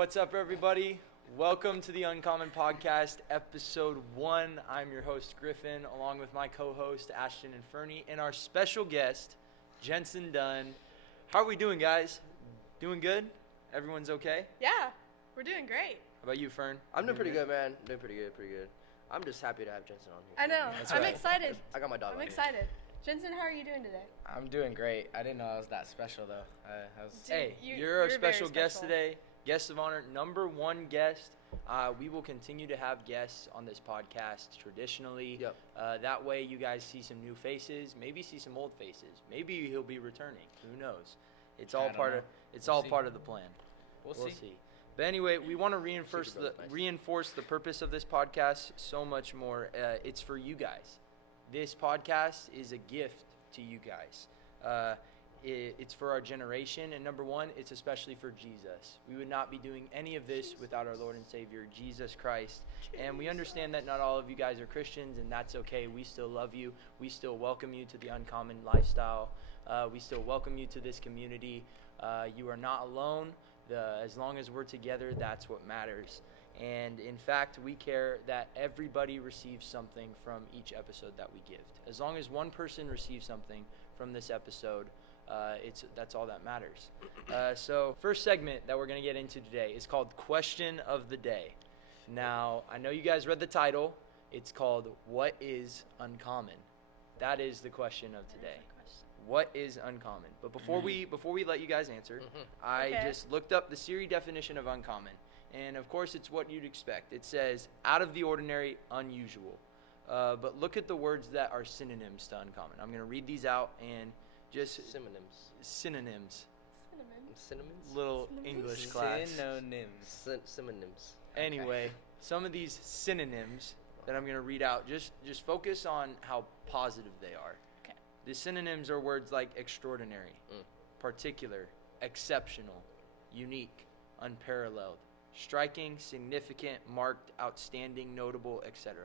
What's up, everybody? Welcome to the Uncommon Podcast, Episode 1. I'm your host, Griffin, along with my co-host, Ashton and Fernie, and our special guest, Jensen Dunn. How are we doing, guys? Doing good? Everyone's okay? Yeah, we're doing great. How about you, Fern? I'm doing pretty good, man. Doing pretty good. I'm just happy to have Jensen on here. I know. That's I'm right. excited. I got my dog I'm on excited. Jensen, how are you doing today? I'm doing great. I didn't know I was that special though. Dude, Hey, you're you're a very special guest special. today. Guest of honor, number one guest. We will continue to have guests on this podcast traditionally. Yep. That way you guys see some new faces, maybe see some old faces. Maybe he'll be returning. Who knows? It's all I don't part know. of it's We'll all see. part of the plan. We'll see. But anyway, we want to reinforce Super nice. reinforce the purpose of this podcast so much more. It's for you guys. This podcast is a gift to you guys. It's for our generation, and number one, it's especially for Jesus. We would not be doing any of this without our Lord and Savior, Jesus Christ. And we understand that not all of you guys are Christians, and that's okay. We still love you. We still welcome you to the Uncommon lifestyle. We still welcome you to this community. You are not alone. As long as we're together, that's what matters. And in fact, we care that everybody receives something from each episode that we give. As long as one person receives something from this episode, that's all that matters. So first segment that we're going to get into today is called Question of the Day. Now, I know you guys read the title. It's called What is Uncommon? That is the question of today. What is uncommon? But before we let you guys answer, I Okay. just looked up the Siri definition of uncommon. And of course, it's what you'd expect. It says out of the ordinary, unusual. But look at the words that are synonyms to uncommon. I'm going to read these out and just synonyms. Cinnamon. Synonyms? Little Synonyms? English class. Synonyms. Synonyms. Anyway, some of these synonyms that I'm going to read out, just focus on how positive they are. Okay. The synonyms are words like extraordinary, Mm. particular, exceptional, unique, unparalleled, striking, significant, marked, outstanding, notable, etc.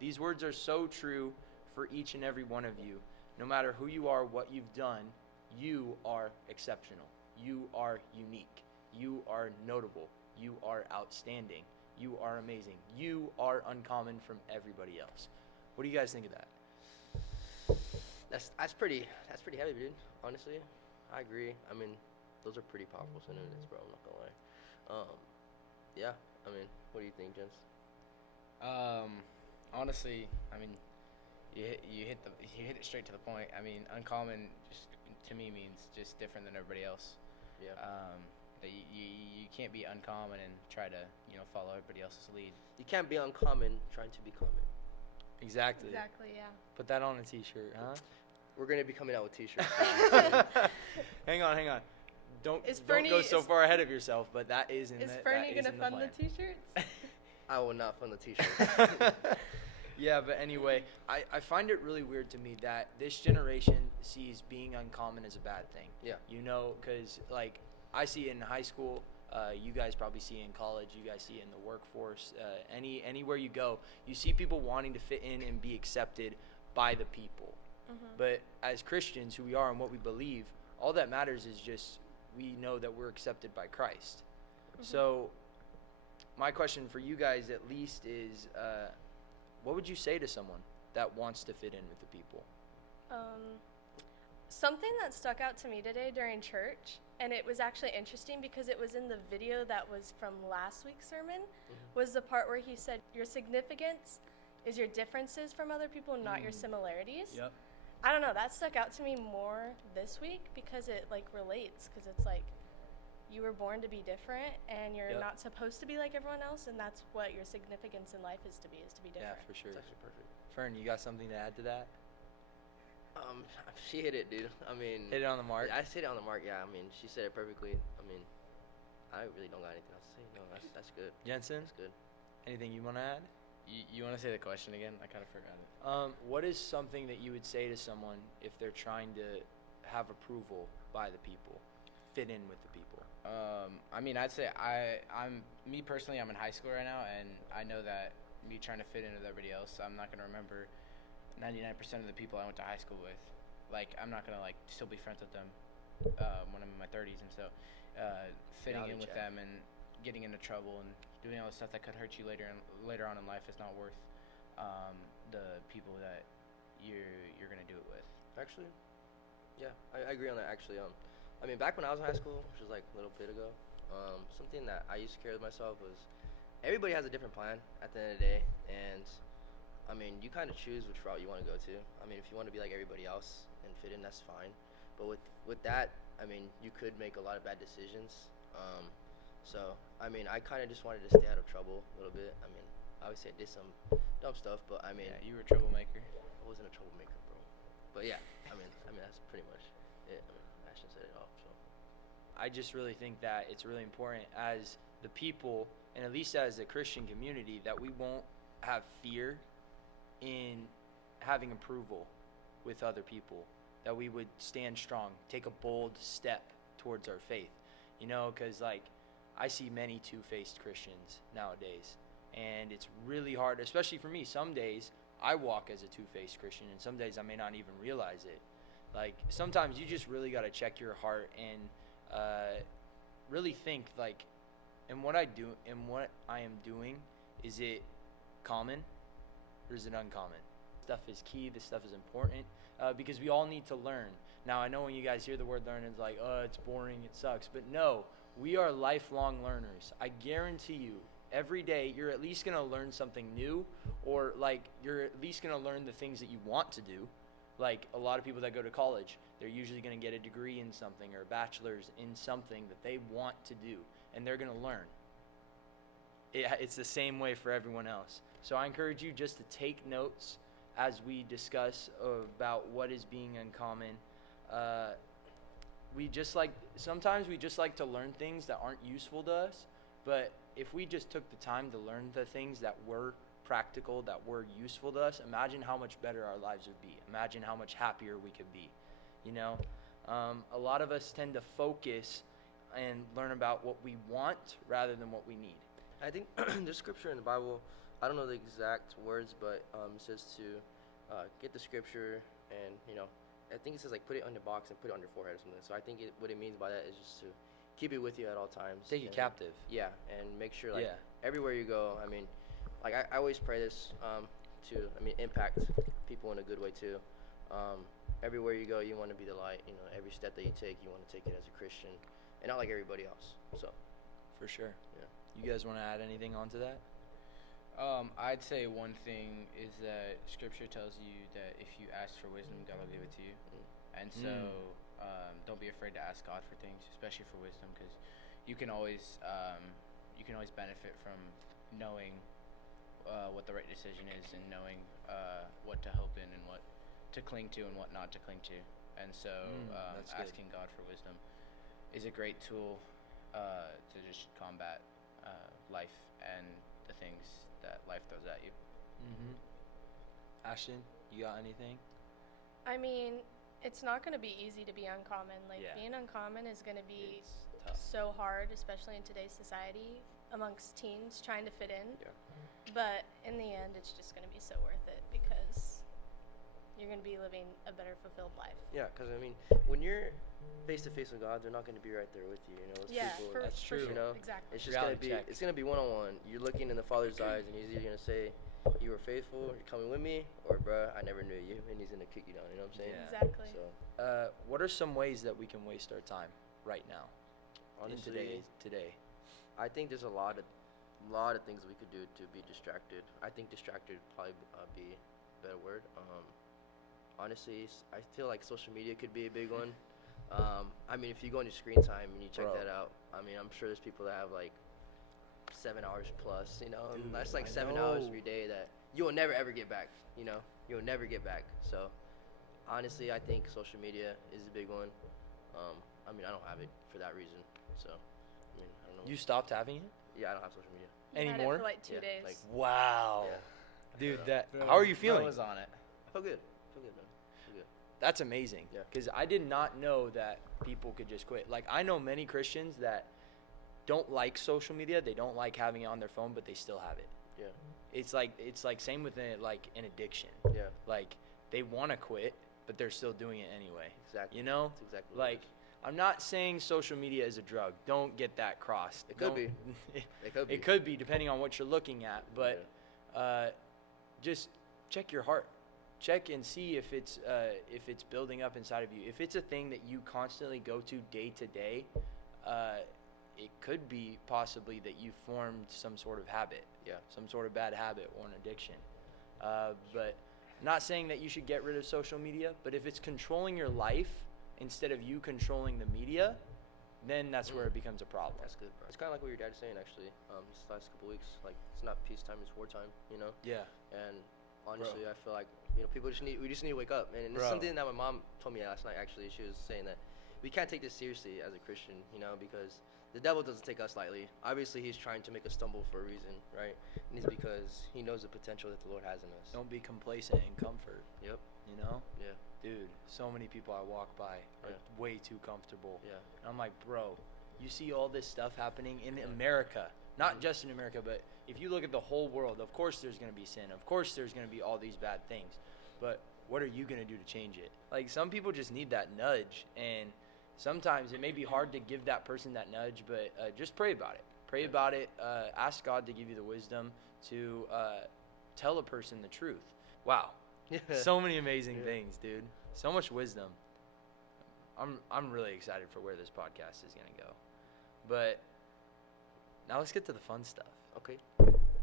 These words are so true for each and every one of you. No matter who you are, what you've done, you are exceptional. You are unique. You are notable. You are outstanding. You are amazing. You are uncommon from everybody else. What do you guys think of that? That's pretty heavy, dude. Honestly, I agree. I mean, those are pretty powerful synonyms, bro. I'm not gonna lie. Yeah. I mean, what do you think, Jens? Honestly, I mean, you hit it straight to the point. I mean, uncommon just to me means just different than everybody else. Yeah. That you can't be uncommon and try to follow everybody else's lead. You can't be uncommon trying to be common. Exactly. Exactly, yeah. Put that on a t-shirt, huh? We're gonna be coming out with t-shirts. Hang on. Don't Is don't Fernie- go so is- far ahead of yourself, but that is in Is the Fernie that is gonna in fund plan. the t-shirts? I will not fund the t-shirt. Yeah, but anyway, I find it really weird to me that this generation sees being uncommon as a bad thing. Yeah. Because like I see it in high school, you guys probably see it in college, you guys see it in the workforce, anywhere you go, you see people wanting to fit in and be accepted by the people. But as Christians, who we are and what we believe, all that matters is just we know that we're accepted by Christ. So my question for you guys at least is, what would you say to someone that wants to fit in with the people? Something that stuck out to me today during church, and it was actually interesting because it was in the video that was from last week's sermon, was the part where he said, your significance is your differences from other people, not your similarities. Yep. I don't know, that stuck out to me more this week because it like relates, because it's like you were born to be different and you're Yep. not supposed to be like everyone else, and that's what your significance in life is to be Yeah, different. for sure. It's actually perfect. Fern, you got something to add to that? She hit it, dude. I mean, Hit it on the mark. I hit it on the mark. Yeah. I mean, she said it perfectly. I mean, I really don't got anything else to say. No, that's good. Jensen, That's good. anything you want to add? You want to say the question again? I kind of forgot it. What is something that you would say to someone if they're trying to have approval by the people, fit in with the people? I mean, I'd say I'm me personally. I'm in high school right now, and I know that me trying to fit in with everybody else, I'm not gonna remember 99% of the people I went to high school with. Like, I'm not gonna like still be friends with them when I'm in my 30s, and so fitting Reality in with check. them and getting into trouble and doing all the stuff that could hurt you later on in life is not worth the people that you're gonna do it with. Actually, yeah, I agree on that. Actually, I mean, back when I was in high school, which was like a little bit ago, something that I used to carry with myself was everybody has a different plan at the end of the day, and I mean, you kind of choose which route you want to go to. I mean, if you want to be like everybody else and fit in, that's fine. But with that, I mean, you could make a lot of bad decisions. So I mean, I kind of just wanted to stay out of trouble a little bit. I mean, obviously I did some dumb stuff, but I mean, Yeah, you were a troublemaker. I wasn't a troublemaker, bro. But yeah, I mean that's pretty much it. I mean, Ashton said it all. So I just really think that it's really important as the people, and at least as a Christian community, that we won't have fear in having approval with other people, that we would stand strong, take a bold step towards our faith, you know, because like I see many two-faced Christians nowadays, and it's really hard, especially for me. Some days I walk as a two-faced Christian, and some days I may not even realize it. Like sometimes you just really got to check your heart and really think like, and what I do and what I am doing, is it common or is it uncommon? Stuff is key. This stuff is important because we all need to learn. Now I know when you guys hear the word learn, it's like, oh, it's boring, it sucks. But no, we are lifelong learners. I guarantee you, every day you're at least going to learn something new, or like you're at least going to learn the things that you want to do. Like a lot of people that go to college, they're usually going to get a degree in something or a bachelor's in something that they want to do, and they're going to learn. It's the same way for everyone else. So I encourage you just to take notes as we discuss about what is being uncommon. Sometimes we just like to learn things that aren't useful to us, but if we just took the time to learn the things that were practical, that were useful to us, imagine how much better our lives would be. Imagine how much happier we could be. You know, a lot of us tend to focus and learn about what we want rather than what we need. I think the scripture in the Bible, I don't know the exact words, but it says to get the scripture and, you know, I think it says like put it on your box and put it on your forehead or something. So I think what it means by that is just to keep it with you at all times. Take it captive. Yeah, and make sure like everywhere you go, I mean, like I always pray this impact people in a good way too. Everywhere you go, you want to be the light. You know, every step that you take, you want to take it as a Christian, and not like everybody else. So, for sure. Yeah. You guys want to add anything onto that? I'd say one thing is that Scripture tells you that if you ask for wisdom, God will give it to you. And so don't be afraid to ask God for things, especially for wisdom, because you can always benefit from knowing what the right decision is and knowing what to hope in and what to cling to and what not to cling to. And so asking God for wisdom is a great tool to just combat life and the things that life throws at you. Ashton, you got anything? I mean, it's not going to be easy to be uncommon. Like, being uncommon is going to be so hard, especially in today's society, amongst teens trying to fit in. Yeah. But in the end, it's just going to be so worth it because you're going to be living a better, fulfilled life. Yeah, because I mean, when you're face to face with God, they're not going to be right there with you. You know, those people. That's true. You know, Exactly. it's just going to be it's going to be one-on-one. You're looking in the Father's eyes, and He's either going to say, "You were faithful. You're coming with me," or, "Bruh, I never knew you," and He's going to kick you down. You know what I'm saying? Yeah. Exactly. So, What are some ways that we can waste our time right now? honestly, Today. I think there's a lot of things we could do to be distracted. I think distracted would probably be a better word. Honestly, I feel like social media could be a big one. I mean, if you go on your screen time and you check that out, I mean, I'm sure there's people that have like 7 hours plus, you know, and that's like 7 hours of your day that you will never ever get back, you know, you'll never get back. So, honestly, I think social media is a big one. I mean, I don't have it for that reason, so, I mean, I don't know. You stopped having it? Yeah, I don't have social media. You had it Anymore? for like 2 days. like- Wow. Yeah. Dude, how are you feeling? I was on it. I feel good. Man. Feel good. That's amazing. Yeah. Because I did not know that people could just quit. Like, I know many Christians that don't like social media. They don't like having it on their phone, but they still have it. Yeah. It's like same with like an addiction. Yeah. Like, they want to quit, but they're still doing it anyway. Exactly. You know? That's exactly what it Like, is. I'm not saying social media is a drug. Don't get that crossed. It could be. It could be. It could be, depending on what you're looking at. But just check your heart. Check and see if it's building up inside of you. If it's a thing that you constantly go to day, it could be possibly that you formed some sort of habit. Yeah. Some sort of bad habit or an addiction. But not saying that you should get rid of social media, but if it's controlling your life instead of you controlling the media, then that's where it becomes a problem. That's good, bro. It's kind of like what your dad's saying, actually. These last couple weeks, like, it's not peacetime, it's wartime, you know? Yeah. And honestly, I feel like, you know, we just need to wake up. And it's something that my mom told me last night, actually. She was saying that we can't take this seriously as a Christian, you know, because the devil doesn't take us lightly. Obviously, he's trying to make us stumble for a reason, right? And it's because he knows the potential that the Lord has in us. Don't be complacent in comfort. Yep. You know? Yeah. Dude, so many people I walk by are way too comfortable. Yeah. And I'm like, bro, you see all this stuff happening in America. Not just in America, but if you look at the whole world, of course there's going to be sin. Of course there's going to be all these bad things. But what are you going to do to change it? Like, some people just need that nudge. And sometimes it may be hard to give that person that nudge, but just pray about it. Pray about it. Ask God to give you the wisdom to tell a person the truth. Wow. So many amazing things, dude. So much wisdom. I'm really excited for where this podcast is going to go. But now let's get to the fun stuff. Okay.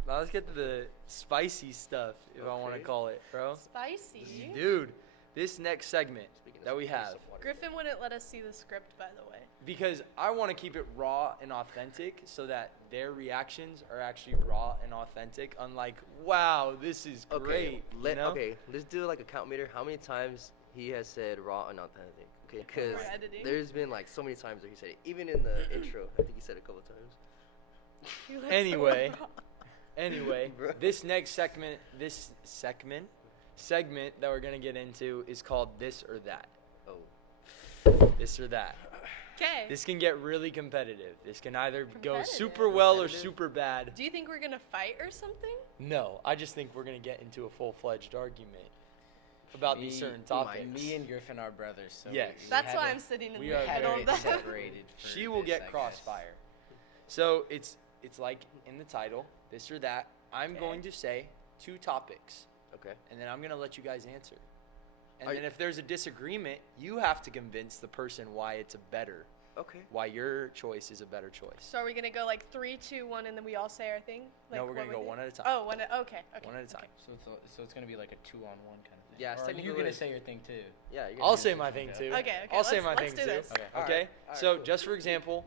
Now let's get to the spicy stuff, if I want to call it, bro. Spicy? Dude, this next segment Speaking of that we spice, have, some water. Griffin wouldn't let us see the script, by the way. because I want to keep it raw and authentic so that their reactions are actually raw and authentic, unlike, wow, this is great. Okay, you know? okay, let's do like a count meter. How many times he has said raw and authentic? Okay, because For editing? there's been like so many times where he said it. Even in the intro, I think he said it a couple times. You like Anyway. so raw. Anyway, Bro. this next segment that we're going to get into is called This or That. Oh, This or That. Okay. This can get really competitive. This can either go Competitive. super well or Competitive? super bad. Do you think we're going to fight or something? No, I just think we're going to get into a full-fledged argument about these certain topics. Me and Griffin are brothers, so Yes. That's why I'm sitting in we the are middle very of them. separated. For She will this, get I guess. crossfire. So it's like in the title, This or That. I'm Okay. going to say 2 topics, okay. and then I'm going to let you guys answer. And Are then you- if there's a disagreement, you have to convince the person why it's Okay. why your choice is a better choice. So are we going to go like 3, 2, 1, and then we all say our thing? No, Like we're what going to go doing? one at a time. Oh, okay. One at a time. So it's gonna be like a 2-on-1 kind of thing. Yeah, it's Or are technically you what gonna it is. say your thing too? Yeah, you're I'll gonna say do my something. thing too. Okay, I'll say let's- my let's thing do too. this. Okay. All Okay. right, all right, So cool. just for example,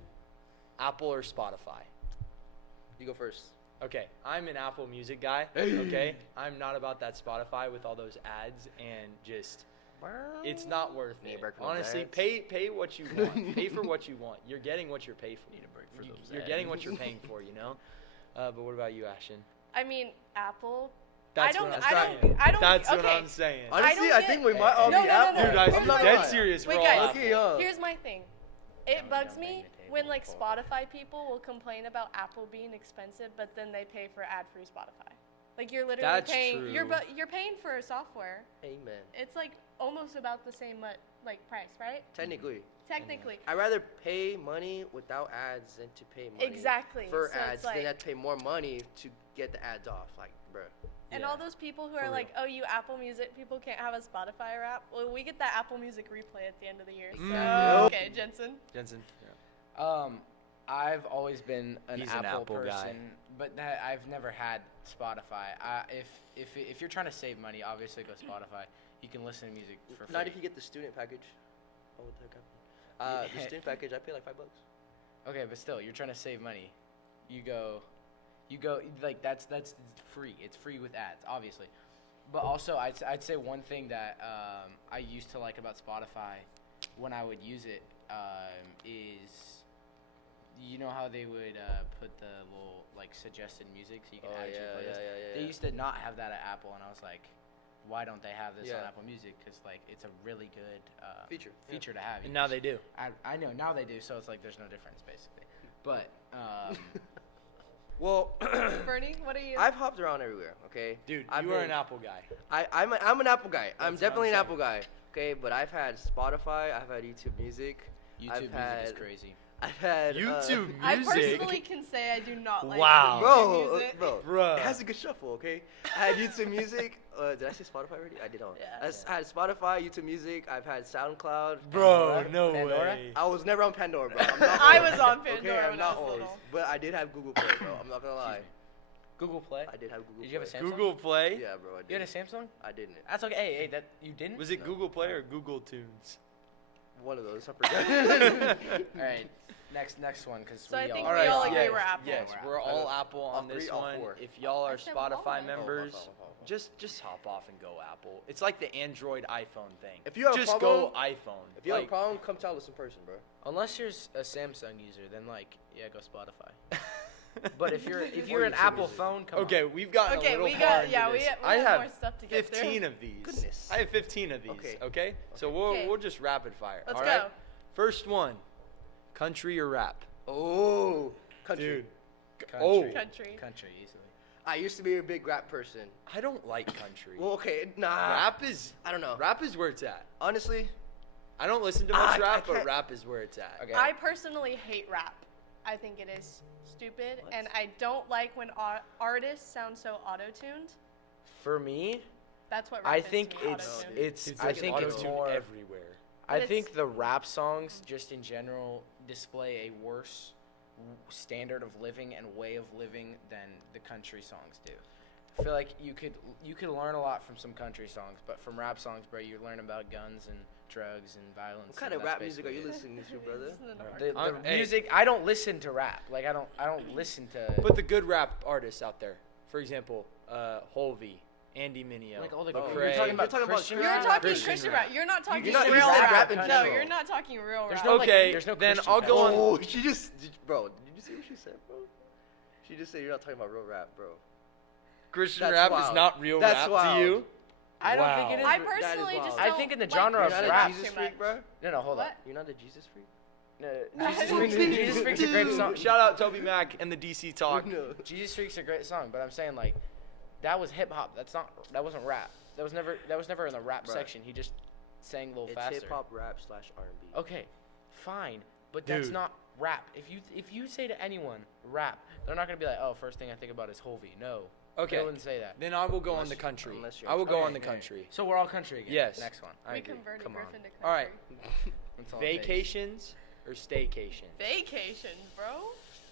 Apple or Spotify. You go first. Okay, I'm an Apple Music guy. Okay, I'm not about that Spotify with all those ads and just. It's not worth Need a it. break from those Honestly, ads? pay what you want. Pay for what you want. You're getting what you're paid for. Need a break for those You're ads. getting what you're paying for. You know. But what about you, Ashton? I mean, Apple. That's don't- what I'm I don't- saying. I don't- That's what okay. I'm saying. Honestly, don't I get- think we might all No, be no, no, Apple. no. Dude, I'm Here's my dead thing. serious. Wait, We're all guys. Apple. Okay, yeah. Here's my thing. Yeah, It we bugs don't bang me the table when and like pull. Spotify people will complain about Apple being expensive, but then they pay for ad-free Spotify. Like you're literally That's paying. You're true. you're paying for software. Amen. It's like almost about the same like price, right? Technically, Technically. I'd rather pay money without ads than to pay money Exactly. for So it's ads like- than have to pay more money to get the ads off. Like, bruh. And Yeah. all those people who For are real. like, oh, you Apple Music people can't have a Spotify app. Well, we get that Apple Music replay at the end of the year. So Exactly. okay, Jensen. Jensen. I've always been an He's Apple, an Apple guy. person, but I've never had Spotify. If you're trying to save money, obviously go Spotify. You can listen to music for free. Not if you get the student package. Oh, what the heck happened? The Yeah. student package, I pay like $5. Okay, but still, you're trying to save money. You go like that's free. It's free with ads, obviously. But also, I'd say one thing that I used to like about Spotify when I would use it is, you know how they would put the little like suggested music so you can Oh, add it to your yeah, playlist. yeah. They used to not have that at Apple, and I was like, why don't they have this on Yeah. Apple Music? Because like it's a really good Feature, yeah. to have. And You now just- they do. I know now they do, so it's like there's no difference basically. But Well, Bernie, what are you? I've hopped around everywhere. Okay, Dude, I've you are been- an Apple guy. I'm an Apple guy. I'm That's what definitely I'm an saying. Apple guy. Okay, but I've had Spotify. I've had YouTube Music. YouTube music is crazy. I've had YouTube I music. personally can say I do not like Wow. YouTube music. bro, Bruh. it has a good shuffle, okay? I had YouTube Music. Did I say Spotify already? I did not. Yeah. I had Spotify, YouTube Music. I've had SoundCloud. Bro, no Pandora? way. I was never on Pandora, bro. I'm not I old. was on Okay, Pandora I'm when not I was old. little. But I did have Google Play, bro. I'm not gonna lie. Google Play. I did have Google Did you have a Play. Samsung? Google Play? Yeah, bro. I did. You had a Samsung? I didn't. That's okay. Hey, that you didn't? Was it No. Google Play or Google Tunes? One of those. I forgot. All right. Next one, because So I think All we right, all agree yes, we're Apple. Yes, we're all Apple on All three, this all one. four. If y'all are I said all Spotify mine. members, Oh. just hop off and go Apple. It's like the Android iPhone thing. If you have a just problem- go iPhone. If you have a Like, problem, come tell us in person, bro. Unless you're a Samsung user, then like yeah, go Spotify. But if you're Or an YouTube Apple music. phone, come okay, we've gotten Okay, a little we far got into we this. have I have more stuff to get 15 through. of these. Goodness. I have 15 of these. Okay. Okay. So Okay. we'll just rapid fire. Let's all go. right? First one, country or rap? Oh, country. Dude. Country. Country. Country easily. I used to be a big rap person. I don't like country. Well, okay, nah. rap is I don't know. rap is where it's at. Honestly, I don't listen to much I rap, but can't- rap is where it's at. Okay. I personally hate rap. I think it is stupid, What? and I don't like when artists sound so auto-tuned. For me, That's what rap I is to think me, it's auto-tuned. it's Dude, I there's think it's auto-tune more. everywhere. I But think it's- the rap songs, just in general, display a worse standard of living and way of living than the country songs do. I feel like you could learn a lot from some country songs, but from rap songs, bro, you learn about guns and drugs and violence. what kind and of that's rap music are you basically it. listening to, brother? Isn't it hard? The Hey. music, I don't listen to rap. Like I don't listen to. But the good rap artists out there, for example, Holvey, Andy Mineo, like all the Oh, Craig. you're talking about Christian You're rap? talking Christian Christian rap. rap. You're not talking not- real you said rap. rap in No, general. you're not talking real There's rap. no, like, Okay, there's no then Christian I'll go festival. on- Oh, she just, bro. Did you see what she said, bro? She just said you're not talking about real rap, bro. Christian That's rap is wild. not real That's rap wild. to you. I don't Wow. think it is. I That is personally wild. just I don't think in the like genre You're of not a rap. Jesus too freak, much. bro. No, hold What? up. You're not a Jesus freak. No, Jesus Freak's a great song. Shout out Toby Mac and the DC Talk. No. Jesus Freak's a great song, but I'm saying like that was hip hop. That wasn't rap. That was never in the rap Bruh. section. He just sang a little It's faster. hip hop, rap / R&B. Okay, fine, but that's Dude. not rap. If you say to anyone rap, they're not gonna be like, oh, first thing I think about is Holvey. No. Okay. They wouldn't say that. Then I will go on Unless the you- country. unless you're- I will go Okay, on the yeah. country. So we're all country again. Yes. Next one. I We agree. converted Come on. Griffin to country. All right. That's all it takes. Vacations or staycation? Vacation, bro.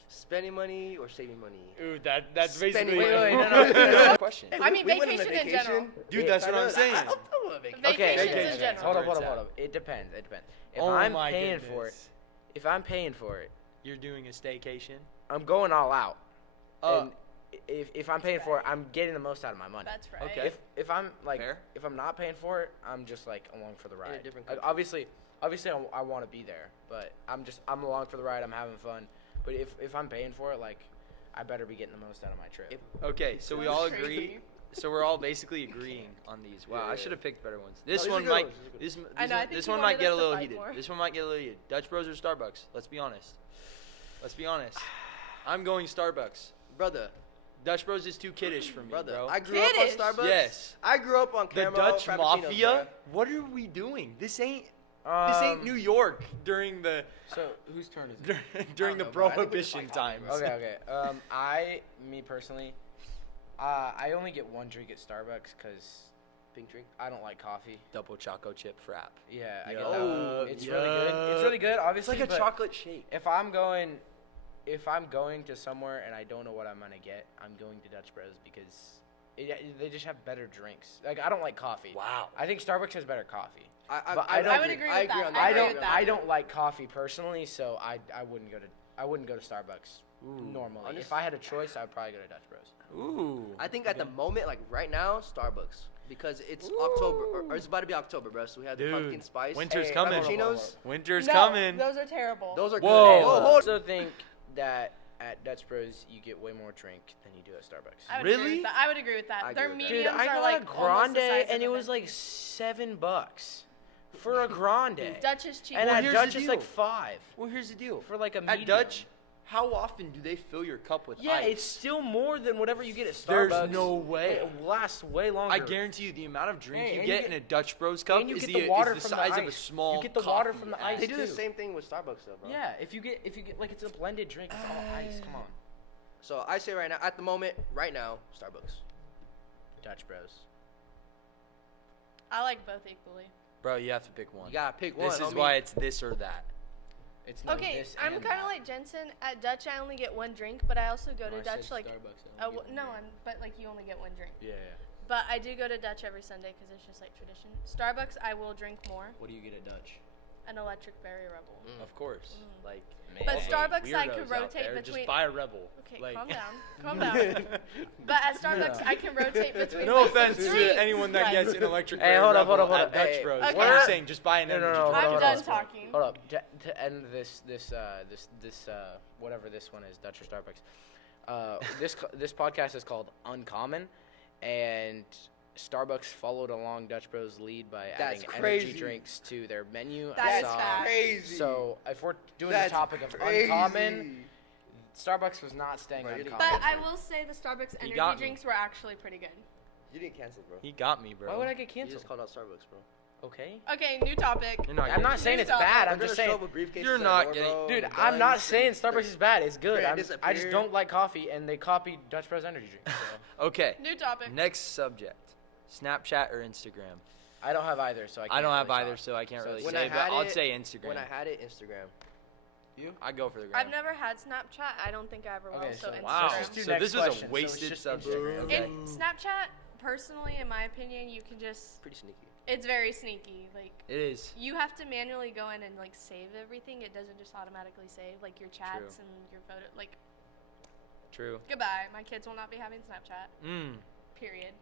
Spending money or saving money? Ooh, that's Spending- basically wait, no. question. I mean, We went on a vacation in general. Dude, that's what I'm saying. I'm on a vacation. Okay, Vacations okay, in okay. general. Hold up, Where hold it's up, at. hold up. It depends. It depends. If Oh I'm my paying for it, goodness. if I'm paying for it, You're doing a staycation? I'm going all out. Uh, And if I'm paying for it, I'm getting the most out of my money. That's right. Okay. If I'm like Fair. if I'm not paying for it, I'm just like along for the ride. different Like, country. obviously I want to be there, but I'm along for the ride. I'm having fun. But if I'm paying for it, like I better be getting the most out of my trip. Okay, so we That's all crazy. agree. So we're all basically agreeing on these. Wow, Yeah, I yeah. should have picked better ones. This these are one good might. ones, these are good This, I know, I think this you one wanted might get a us to little fight heated. more. This one might get a little heated. Dutch Bros or Starbucks? Let's be honest. Let's be honest. I'm going Starbucks. Brother, Dutch Bros is too kiddish for me, brother. bro. I grew up Kiddish? on Starbucks. Yes. I grew up on The Camaro Dutch Frappuccinos, Mafia. bruh. What are we doing? This ain't New York during the So whose turn is it? during the know, bro. I think we just prohibition like talking, times. bro. Okay. Me personally, I only get one drink at Starbucks because Pink drink. I don't like coffee. Double choco chip frap. Yeah, I get Yup, that one. It's really good. It's yup. really good, It's obviously. like a but chocolate shake. If I'm going to somewhere and I don't know what I'm gonna get, I'm going to Dutch Bros because they just have better drinks. Like I don't like coffee. Wow. I think Starbucks has better coffee. But I I would agree with I that. agree on I that. I agree don't with that. I don't like coffee personally, so I wouldn't go to Starbucks normally. honest- If I had a choice, I'd probably go to Dutch Bros. Ooh. I think at the moment, like right now, Starbucks. Because it's October, or it's about to be October, bro. So we have the Dude, pumpkin spice. winter's Hey, coming. hold on, hold on, Frappuccinos. Winter's No, coming. those are terrible. Those are Whoa. good. I Oh, hold also think that at Dutch Bros you get way more drink than you do at Starbucks. I would agree Really? with that. I would agree with that. I Their agree with that. mediums Dude, I are got like a grande almost the size and of it a was like $7 for a grande. Dutch is cheap. And Well, at here's the Dutch it's like deal. $5 Well, here's the deal. for like a At medium. Dutch, How often do they fill your cup with Yeah, ice? it's still more than whatever you get at There's Starbucks. no way. It lasts way longer. I guarantee you the amount of drink Hey, you and get you in get- a Dutch Bros cup and you is get the, the water is the from the size of a ice. small You get the water coffee from the ad. ice. They do the too. same thing with Starbucks though, bro. Yeah, if you get like it's a blended drink, it's all ice. Come on, So I say right now, at the moment, right now, Starbucks. Dutch Bros. I like both equally. Bro, you have to pick one. You gotta pick one. This is homie. why it's this or that. It's no Okay, this I'm and kind that. of like Jensen. At Dutch, I only get one drink, but I also go No, to I Dutch said like. Starbucks, I Oh only get no, one drink. but like you only get one drink. Yeah. But I do go to Dutch every Sunday because it's just like tradition. Starbucks, I will drink more. What do you get at Dutch? An Electric Berry Rebel. Of course. Like, Man. But hey, Starbucks, I weirdos could out rotate there, between. Just buy a Rebel. Okay, Like, calm down. Calm down. But at Starbucks, I can rotate between. No like, offense drinks. to anyone that Like, gets an electric Hey, Berry hold up, Rebel hold up, at hold up. Dutch Hey, Bros. okay. What I'm saying, just buy an No, energy no, drink. hold I'm on, done hold on. talking. Hold up. To end this whatever this one is, Dutch or Starbucks. This podcast is called Uncommon, and Starbucks followed along Dutch Bros' lead by That's adding crazy. energy drinks to their menu. That I is saw- fact. Crazy. So if we're doing That's the topic of crazy. uncommon, Starbucks was not staying Bro, you didn't uncommon. But I will say the Starbucks You energy got me. drinks were actually pretty good. You didn't cancel, bro. He got me, bro. Why would I get You canceled? just called out Starbucks, bro. Okay. Okay, new topic. You're not I'm getting not it. saying it's Stop. bad. They're I'm just gonna show saying, up with briefcases You're at the not door, getting- bro, dude, and I'm not guns, saying and Starbucks is bad. It's good. They're I just disappeared. don't like coffee, and they copied Dutch Bros energy drink. So. Okay. New topic. Next subject. Snapchat or Instagram? I don't have either, so I can't I don't have really either, talk. so I can't So really when say, I but had I'd it- say Instagram. When I had it, Instagram. I go for the gram. I've never had Snapchat. I don't think I ever will. Okay, so so Instagram. Wow. Let's just do So next this is a question. So it's wasted just subject. Instagram. Okay. In Snapchat, personally, in my opinion, you can just. Pretty sneaky. It's very sneaky. Like It is. you have to manually go in and like save everything. It doesn't just automatically save like your chats and your photo. Like True. goodbye. My kids will not be having Snapchat. Mm. Period.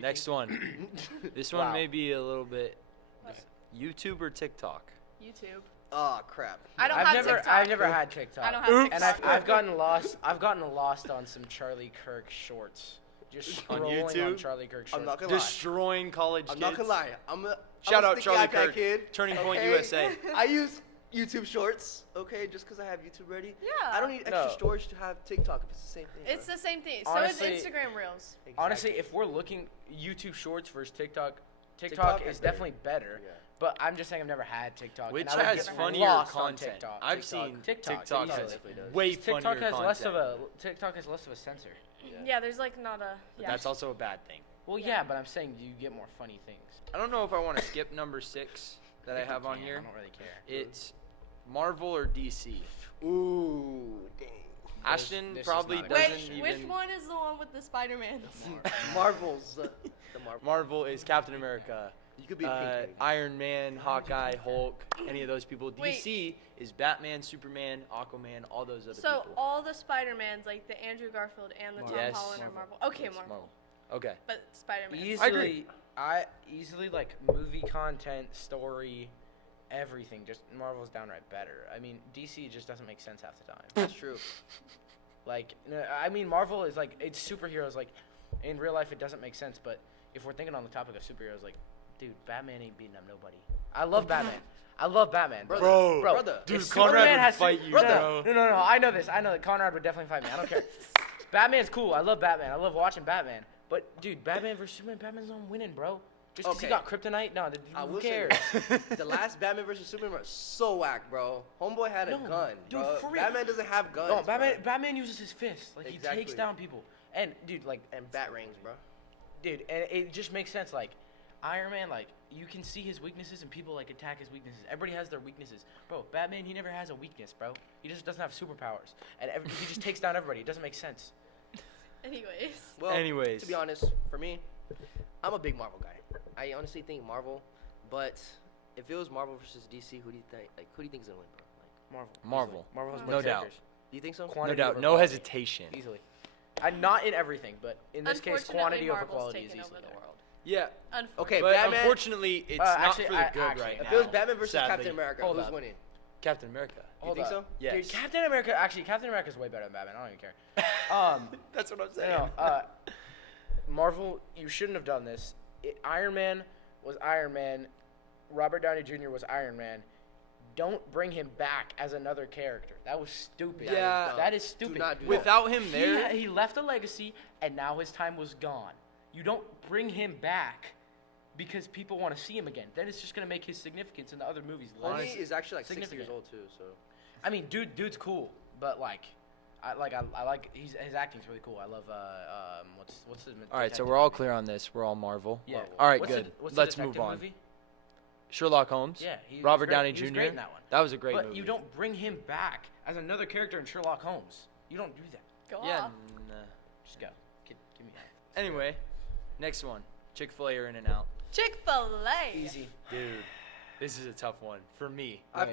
Next one. This one Wow. may be a little bit. What? YouTube or TikTok? YouTube. Oh crap. I don't I've have never, TikTok. I've never had TikTok. I don't have Oops. And TikTok. I've gotten lost. I've gotten lost on some Charlie Kirk shorts. Just On scrolling on YouTube? Charlie Kirk shorts. I'm not gonna lie. Destroying college I'm kids. not gonna lie. I'm a Shout I'm a out sticky Charlie iPad Kirk, kid. Turning Point okay? USA. I use YouTube Shorts, okay, just because I have YouTube ready. Yeah. I don't need extra No. storage to have TikTok. It's the same thing. It's bro. the same thing. Honestly- so is Instagram Reels. Honestly, if we're looking YouTube Shorts versus TikTok, TikTok is is better. definitely better. Yeah. But I'm just saying I've never had TikTok. Which and I would has get funnier lost on content? TikTok. I've TikTok. seen TikTok. TikTok easily. has definitely does. way TikTok funnier has content. less of a TikTok has less of a censor. Yeah, there's like not a. But Yeah. that's also a bad thing. Well, Yeah. yeah, but I'm saying you get more funny things. I don't know if I want to skip number 6 that I think have you on can, here. I don't really care. It's Marvel or DC. Ooh, dang. Ashton this is probably not a doesn't Wait, even. which one is the one with the Spider-Mans? Marvels. The Marvel. Marvel is Captain America, You could be a pink. Iron Man, Hawkeye, Hulk, any of those people. Wait. DC is Batman, Superman, Aquaman, all those other So people. all the Spider-Mans, like the Andrew Garfield and the Tom Yes. Holland, are Marvel. Okay, Yes, Marvel. Okay. But Spider-Man. I agree. Easily like movie content, story, everything. Just Marvel's downright better. I mean, DC just doesn't make sense half the time. That's true. Like, I mean, Marvel is like it's superheroes. Like, in real life, it doesn't make sense. But if we're thinking on the topic of superheroes, like, dude, Batman ain't beating up nobody. I love Batman. I love Batman. Brother, Bro, brother. dude, if Conrad Superman would has fight you, brother, bro. No. I know this. I know that Conrad would definitely fight me. I don't care. Batman's cool. I love Batman. I love watching Batman. But dude, Batman versus Superman, Batman's not winning, bro. Just because he Okay. got kryptonite, no, I who will say cares? the last Batman versus Superman was so whack, bro. Homeboy had a No, gun, dude, bro. for real. Batman doesn't have guns. No, bro. Batman uses his fists. Like he Exactly. takes down people. And dude, like, And bat rings, bro. dude, and it just makes sense. Like, Iron Man, like, you can see his weaknesses and people like attack his weaknesses. Everybody has their weaknesses, bro. Batman, he never has a weakness, bro. He just doesn't have superpowers, and he just takes down everybody. It doesn't make sense. Anyways. Well, Anyways. to be honest, for me, I'm a big Marvel guy. I honestly think Marvel, but if it was Marvel versus DC, who do you think? Like, who do you think's gonna win, bro? Like, Marvel. Easily. Marvel has No more doubt. characters. do you think so? No Quantity doubt, over no quality. hesitation. Easily. Not in everything, but in this case, Unfortunately, quantity over Marvel's quality is taken easily over the there. world. Yeah, Unfortunately. Okay, but Batman- unfortunately, it's actually, not for the good actually, right If now. it was Batman versus sadly. Captain America, Hold who's up. winning? Captain America. You Hold think up. so? Yes. Dude, Captain America's way better than Batman. I don't even care. That's what I'm saying. No, Marvel, you shouldn't have done this. Iron Man was Iron Man. Robert Downey Jr. was Iron Man. don't bring him back as another character. That was stupid. Yeah. That is stupid. Do not do that. Without him there, He left a legacy, and now his time was gone. You don't bring him back because people want to see him again. Then it's just going to make his significance in the other movies less. Homie is actually like 60 years significant. old too, so. I mean, dude's cool, but like, I like his acting's really cool. I love what's his all right, so detective we're all movie? clear on this. We're all Marvel. Yeah. All right, What's good. The, what's the Let's move detective on. Movie? Sherlock Holmes. Yeah, he was Robert great. Downey He Jr. was great in that one. That was a great But movie. you don't bring him back as another character in Sherlock Holmes. You don't do that. Go Yeah. off. Nah. Just go. Give me that. Anyway, next one. Chick-fil-A or In-N-Out? Chick-fil-A. Easy. Dude, this is a tough one for me. I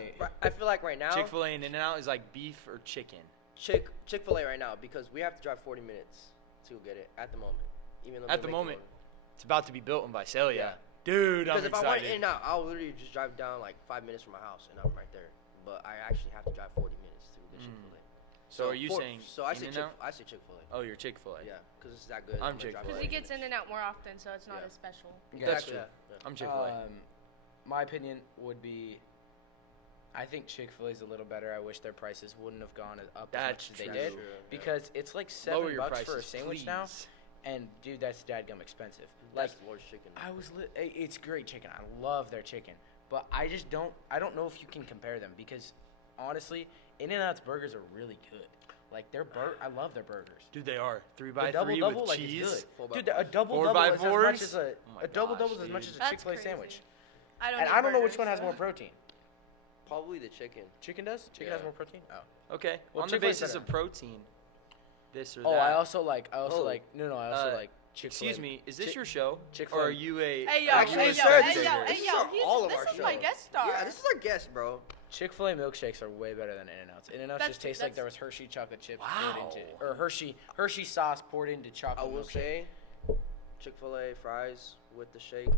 feel like right now, Chick-fil-A and In-N-Out is like beef or chicken. Chick-fil-A right now, because we have to drive 40 minutes to get it at the moment. Even though At they the make moment, it it's about to be get in Visalia. Yeah. Dude, I'm because if I want excited. In-N-Out, I'll literally just drive down like 5 minutes from my house and I'm right there. But I actually have to drive 40 minutes to get Chick-fil-A. So are you saying So I say In-N-Out? I say Chick-fil-A. Oh, you're Chick-fil-A. Yeah, because it's that good. I'm gonna drive Chick-fil-A. Because 40 he gets in minutes. and out more often, so it's not Yeah. as special. That's true. Yeah. I'm Chick-fil-A. My opinion would be, I think Chick-fil-A is a little better. I wish their prices wouldn't have gone up That's as much as true. they did, True, yeah. because it's like Lower $7 your prices, for a sandwich please. now, and dude, that's dadgum expensive. Like, That's Lord's Chicken. it's great chicken. I love their chicken, but I don't know if you can compare them because honestly, In-N-Out's burgers are really good. Like I love their burgers. Dude, they are 3 The by 3 double-double, with like, cheese. is Four good. by Dude, a fours. double-double 4 by is as much 4s? as Oh a my double-double gosh, is as much dude. as a That's Chick-fil-A crazy. sandwich. I don't. And eat I don't know which burgers, one has so- more protein. Probably the chicken. Chicken does? Chicken has Yeah. more protein? Oh. Okay, Well, on the Chick-fil-A's basis better. of protein, this or Oh, that. I also like Oh. like Chick-fil-A. Excuse me, is this Chick- your show? Chick-fil-A. Or are you a... Hey yo, Actually, hey yo, sir, hey this yo, is- hey this yo. is all of This our is my shows. guest star. Yeah, this is our guest, bro. Chick-fil-A milkshakes are way better than In-N-Out's. In-N-Out's That's- just tastes like that's- there was Hershey chocolate chips Wow. poured into, or Hershey sauce poured into chocolate I will milkshake. say, Chick-fil-A fries with the shake.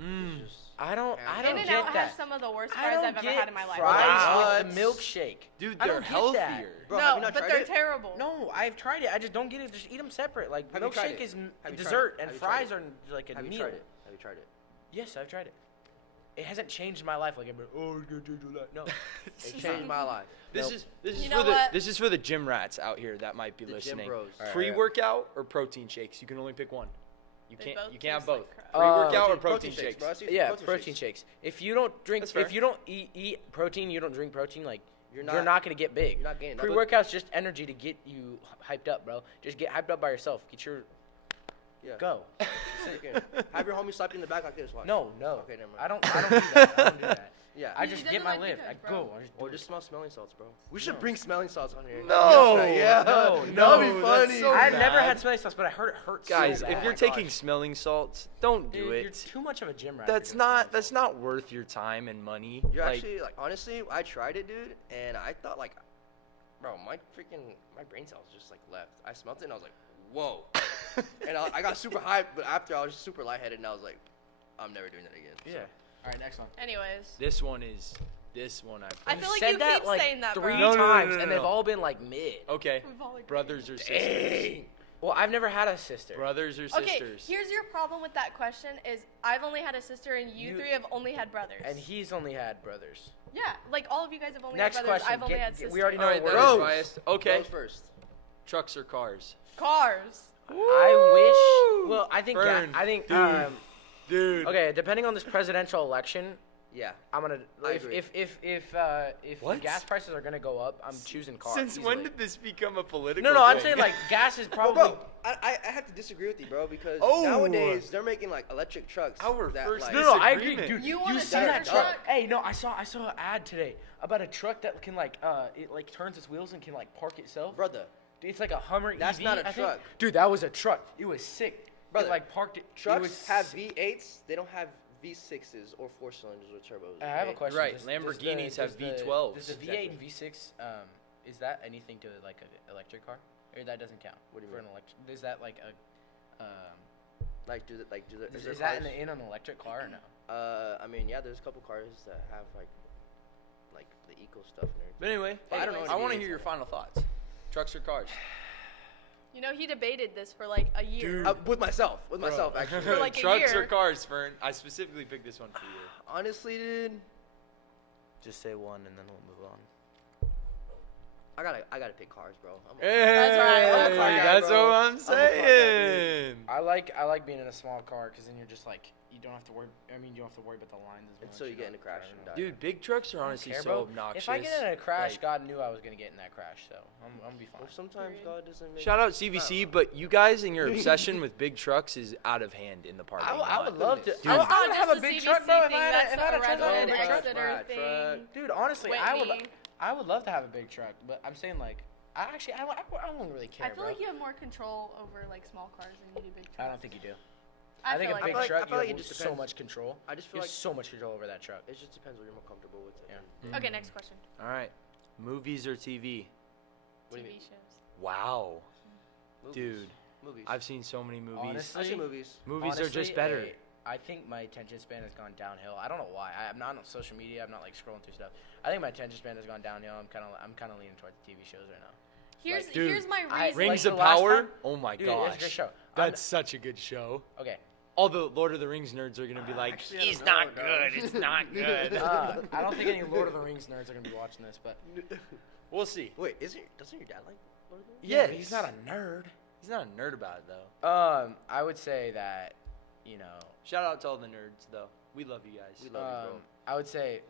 Mm. Is just I don't In-N-Out get has that. some of the worst I fries don't I've ever get had in my life. fries with What? the milkshake. Dude, I they're don't get that. healthier. Bro, have you No, not but tried they're it? terrible. No, I've tried it. I just don't get it. Just eat them separate. Like Have you tried milkshake it? is Have you tried dessert, it? and Have you tried fries it? are like a Have you meal. tried it? Have you tried it? Yes, I've tried it. It hasn't changed my life. Like, oh, it's gonna change your life. No. It changed my life. This Nope. is You for know the what? this is for the gym rats out here that might be The gym listening. bros. All right. Pre-workout or protein shakes? You can only pick one. You They can't both you can't have taste like both. crap. Pre-workout or Protein protein shakes? bro. I see Yeah, protein shakes. If you don't drink, That's fair. if you don't eat protein, you don't drink protein. Like You're you're not gonna get big. You're not gaining. Pre-workout's just energy to get you hyped up, bro. Just get hyped up by yourself. Get your Yeah. go. Okay. Have your homie slap you in the back like this. Watch. No. Okay, never mind. I don't do that. I don't do that. Yeah. I He just doesn't get my like you lift. guys, I bro. go. I just Or do just it. smell smelling salts, bro. We should No. bring smelling salts on here. No. Yeah. No, That'd no, be that's funny. so I've bad. never had smelling sauce, but I heard it hurts. Guys, so if bad. you're my taking gosh. smelling salts, don't do Dude, it. you're too much of a gym rat. That's not worth your time and money. You're Like, actually like honestly, I tried it, dude, and I thought like, bro, my brain cells just like left. I smelled it and I was like, whoa, and I got super hyped, but after I was super lightheaded and I was like, I'm never doing that again. Yeah. All right, next one. Anyways, this one I feel like said you that keep like saying that, bro. three No, no, no, times, no, no, and no. they've all been like mid. okay. We've all agreed. Brothers or sisters? Dang. Well, I've never had a sister. Brothers or Okay, sisters? here's your problem with that question: is I've only had a sister, and you You- three have only had brothers. And he's only had brothers. yeah, like all of you guys have only Next had brothers. question. I've only had sisters. We already know All right, what that we're was Bros. biased. Okay. Bros first. Trucks or cars? Cars. I wish. Well, I think. Fern, I think. dude. Dude. Okay, depending on this presidential election, Yeah. I'm gonna. I If agree. if What? gas prices are gonna go up, I'm choosing cars. Since when easily. did this become a political No, I'm thing? saying like gas is Well, probably. bro, I have to disagree with you, bro, because Oh. nowadays they're making like electric trucks. Our that, first like, No, I agree, disagreement. dude. You want a see that Tesla truck? truck? Hey, no, I saw an ad today about a truck that can like it like turns its wheels and can like park itself. brother. Dude, it's like a Hummer That's EV, not a I think. truck. Dude, that was a truck. It was sick. Brother, it like parked it. Trucks it was have sick. V8s. They don't have V6s or 4 cylinders or turbos. I have a okay? question. Right, Does Lamborghinis have the- V12s. Does the V8 and V6 is that anything to like an electric car, or that doesn't count? What do you for mean? an electric? Is that like a Like, do the is that in an electric car or no? I mean, yeah, there's a couple cars that have like the eco stuff and everything. But anyway, But I don't know I what want it to hear is. your final thoughts. Trucks or cars? You know, he debated this for like a year. Dude. With myself, actually. For like a Trucks or year. cars, Fern? I specifically picked this one for you. Honestly, dude, Just say one and then we'll move on. I gotta pick cars, bro. Hey, right. that's bro. what I'm I'm a car guy, saying. I like being in a small car because then you're just like you don't have to worry. I mean, you don't have to worry about the lines as much. Until you get in a know, crash driving and around. die. Dude, big trucks are I don't honestly care, so bro. obnoxious. If I get in a crash, Like, God knew I was gonna get in that crash, so I'm gonna be fine. Well, sometimes Period. God doesn't make. shout out CVC, but you guys and your obsession with big trucks is out of hand in the parking I lot. would love to. Dude. I would, It's not have just a the big CBC truck, bro. If thing, I had that's a chance to have a Redwood, big truck, Exeter Frat thing. truck. dude. Honestly, Whitney. I would love to have a big truck, but I'm saying like I don't really care. I feel bro. like you have more control over like small cars than you do big trucks. I don't think you do. I think feel a like big I feel truck, like you it have just so depends. much control. I just feel You have like so much control over that truck. it just depends what you're more comfortable with. Yeah. Okay, next question. All right, movies or TV? What do you TV mean? shows. Wow, Movies. dude, Movies. I've seen so many movies. Honestly, I see movies. Movies are just Honestly, better. I think my attention span has gone downhill. I don't know why. I'm not on social media. I'm not like scrolling through stuff. I think my attention span has gone downhill. I'm kind of leaning towards TV shows right now. Here's Dude, here's my I- reason. Rings like of the last Power. time- Oh my Dude, gosh, it's a great show. that's such a good show. Okay. All the Lord of the Rings nerds are gonna be like, Actually, I he's don't know, not dog." good. It's not good. I don't think any Lord of the Rings nerds are gonna be watching this, but We'll see. Wait, doesn't your dad like Lord of the Rings? Yeah, but he's not a nerd. He's not a nerd about it though. I would say that, you know, Shout out to all the nerds though. We love you guys. We love you, bro. I would say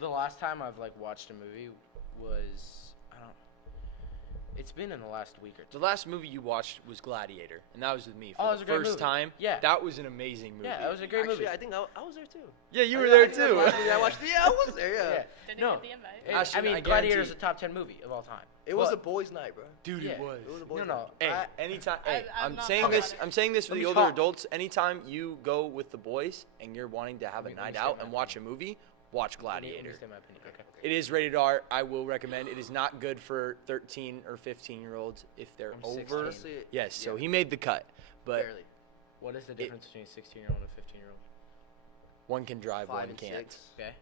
the last time I've like watched a movie was it's been in the last week or two. The last movie you watched was Gladiator, and that was with me for Oh, it was the a great first movie. time. Yeah. That was an amazing movie. Yeah, that was a great Actually, movie. I think I was there too. Yeah, you I were think- there I think that was the too. last movie I watched. Yeah, I was there. Yeah. Yeah. Didn't No. get the invite. Hey, Ashton, I mean, I Gladiator guarantee- is a top 10 movie of all time. It was But- a boys' night, bro. Dude, Yeah. it was. It was a boys' No, night. no. Hey, anytime. Hey, I'm I'm not saying talking this. about it. I'm saying this for Let the me older talk. adults. Anytime you go with the boys and you're wanting to have a Let me night say out my and watch a opinion. movie, watch Let me Gladiator. state my opinion. Okay. It is rated R. I will recommend. It is not good for 13 or 15-year-olds if they're I'm over. 16. Honestly, Yes, so yeah. he made the cut, but Barely. What is the difference between a 16-year-old and a 15-year-old? one can drive, 5 one and can't. 6. Okay.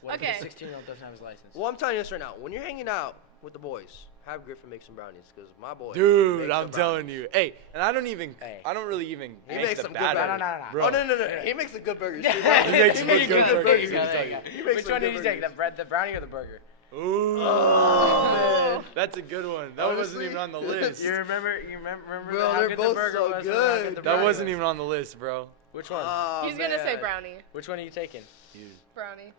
What Okay. if a 16-year-old doesn't have his license? Well, I'm telling you this right now. When you're hanging out with the boys, have Griffin make some brownies, because my boy. Dude, makes I'm some telling brownies. you. Hey, and I don't even. Hey. I don't really even. He make makes the some good batter. brownies. No. Bro. Oh no! He makes a good burger. too, bro. He makes some makes good good burgers. burgers. I'll tell you. He makes Which some one good did you take? burgers. The brownie or the burger? Ooh, Oh. man. That's a good one. That wasn't Honestly, even on the list. You remember Bro, how they're good both the burger so was and good. how good the That That brownie wasn't was? even on the list, bro. Which one? Oh, He's gonna say man. brownie. Which one are you taking? Dude, Brownie.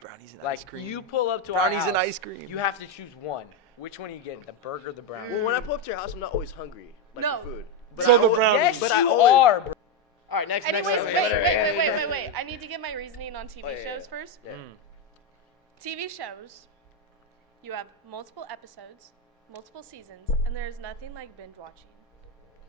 brownies and Like ice cream. you pull up to Brownies our and house, ice cream. You have to choose one. Which one are you getting? The burger or the brownie? Well, when I pull up to your house, I'm not always hungry. Like No. for food. So I the always- brownies. Yes, But I you always- are, bro. All right, next. Anyways, next wait, segment. wait. I need to get my reasoning on TV Oh, yeah, shows yeah. first. Yeah. TV shows, you have multiple episodes, multiple seasons, and there's nothing like binge watching.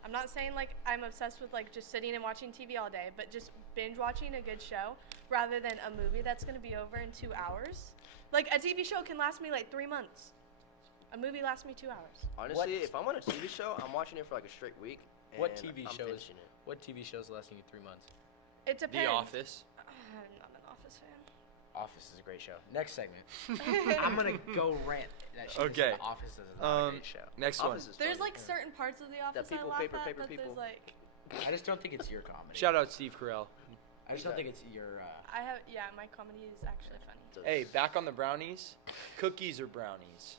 I'm not saying like I'm obsessed with like just sitting and watching TV all day, but just binge watching a good show rather than a movie that's going to be over in 2 hours. Like a TV show can last me like 3 months. A movie lasts me 2 hours. Honestly, if I'm on a TV show, I'm watching it for like a straight week. What and TV I'm shows? finishing it. What TV shows lasting you 3 months? It depends. The Office. I'm not an Office fan. Office is a great show. Next segment. I'm gonna go rant. That shit Okay. The Office is not a great show. Next Office one. is There's funny. like certain parts of The Office people, I laugh paper, at, paper, but people. there's like I just don't think it's your comedy. Shout out Steve Carell. I just don't think it's your. I have my comedy is actually funny. Hey, back on the brownies. Cookies or brownies?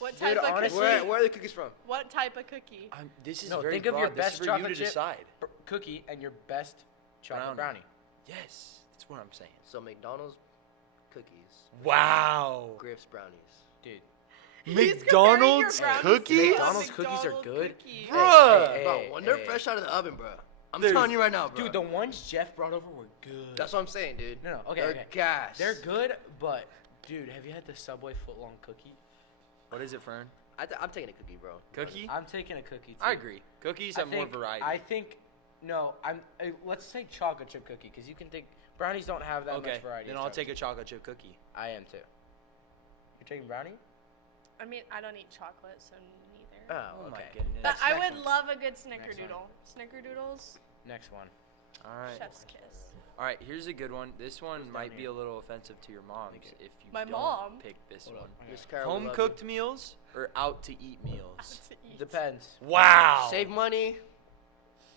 What type Dude, of honestly- cookie? Where are the cookies from? What type of cookie? This is No, very think of broad. your This best is for chocolate you to chip decide. Cookie and your best chocolate Brownie. brownie. Yes, that's what I'm saying. So McDonald's cookies, Wow. Griff's brownies. Dude. He's comparing your McDonald's brownies to cookies? a McDonald's cookies are McDonald's good? cookie. Bruh. Bro, when they're hey. fresh out of the oven, bro. I'm Dude. telling you right now, bro. Dude, the ones Jeff brought over were good. That's what I'm saying, dude. No, okay, They're okay. gas. They're good, but dude, have you had the Subway footlong cookie? What is it, Fern? I'm taking a cookie, bro. Cookie? I'm taking a cookie too. I agree. Cookies have more variety. I think no. Let's say chocolate chip cookie because you can think brownies don't have that okay, much variety. then as I'll chocolate take a chip. chocolate chip cookie. I am too. You're taking brownie? I mean, I don't eat chocolate, so neither. Oh, my okay. goodness. But Next- I next would one. love a good Next one. snickerdoodle. Snickerdoodles, Next one. All right. chef's kiss. All right, here's a good one. This one Who's down might be here? a little offensive to your moms Okay. if you My don't mom? pick this Hold one. up. Okay. Miss Carol, we Home love cooked meals or out to eat meals? To eat. Depends. Wow. you. Save money.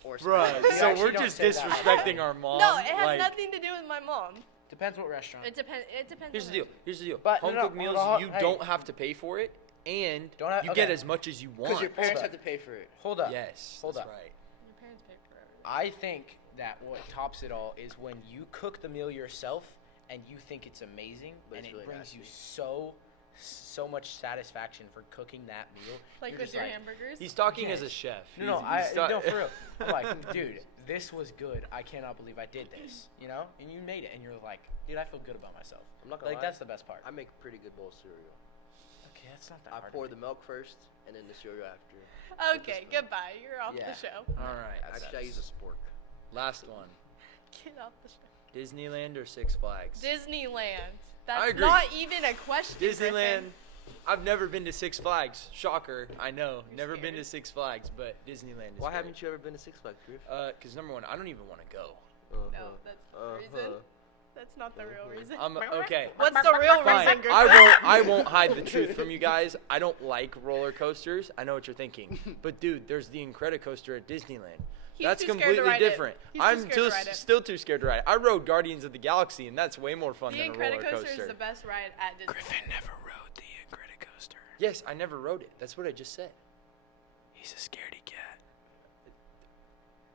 Or Bruh, spend. You so actually we're don't just say that. disrespecting our mom. No, it has like, nothing to do with my mom. Depends what restaurant. It depends. It depends. Here's on the deal. Here's the deal. But Home no, cooked no, meals, hold on, you hey. don't have to pay for it, and Don't have- you get okay. as much as you want. Because your parents up. have to pay for it. Hold up. Yes, Hold that's up. right. Your parents pay for everything. I think that what tops it all is when you cook the meal yourself and you think it's amazing But and it's it really brings you nasty. so much satisfaction for cooking that meal. Like You're with just your like, hamburgers. He's talking Yes. as a chef. No, He's ta- no, for real. I'm like, dude, this was good. I cannot believe I did this. You know, and you made it, and you're like, dude, I feel good about myself. I'm not gonna Like lie. that's the best part. I make pretty good bowl of cereal. Okay, that's not that I hard. pour to the milk first and then the cereal after. Okay, goodbye. You're off Yeah. the show. All right. Actually, I use a spork. Last one. Get off the show. Disneyland or Six Flags? Disneyland. That's agree. not even a question. Disneyland. Griffin. I've never been to Six Flags. Shocker, I know. You're Never been to scared. Six Flags, but Disneyland is Why great. haven't you ever been to Six Flags, Griff? Because number one, I don't even want to go. No, that's not the reason. That's not the real reason. Okay. What's the real Fine. reason, Griffin? I won't hide the truth from you guys. I don't like roller coasters. I know what you're thinking, but dude, there's the Incredicoaster at Disneyland. He's That's too scared to completely ride it. different. He's too I'm scared to ride it. still too scared to ride it. I rode Guardians of the Galaxy, and that's way more fun The than a roller Incredicoaster coaster. is the best ride at Disney. never rode the Incredicoaster. Yes, I never rode it. That's what I just said. He's a scaredy cat.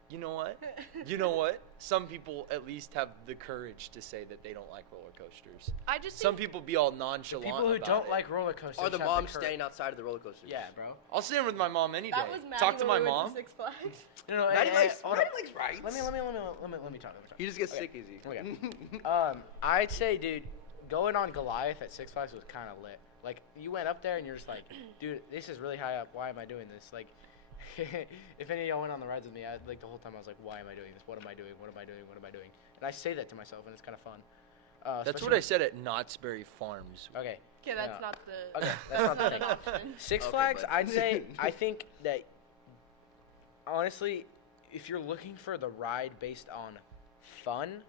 You know what? You know what? Some people at least have the courage to say that they don't like roller coasters. I just Some think people be all The nonchalant. people who about don't it. like roller coasters Are the have moms courage. staying outside of the roller coasters? Yeah, bro. I'll stand with my mom any day. that was Maddie Talk to my when we mom. went to Six Flags. No, Maddie likes hold Maddie up. likes rides. Let me talk. He just gets Okay. sick easy. Okay. I'd say, dude, going on Goliath at Six Flags was kind of lit. Like, you went up there and you're just like, dude, this is really high up. Why am I doing this? Like, if any of y'all went on the rides with me, like the whole time I was like, why am I doing this? What am I doing? What am I doing? What am I doing? And I say that to myself, and it's kind of fun. That's what I said at Knott's Berry Farms. Okay. Okay, that's Yeah. not the. Okay, that's not the an thing. option. Six Okay, Flags, but- I'd say, I think that, honestly, if you're looking for the ride based on fun,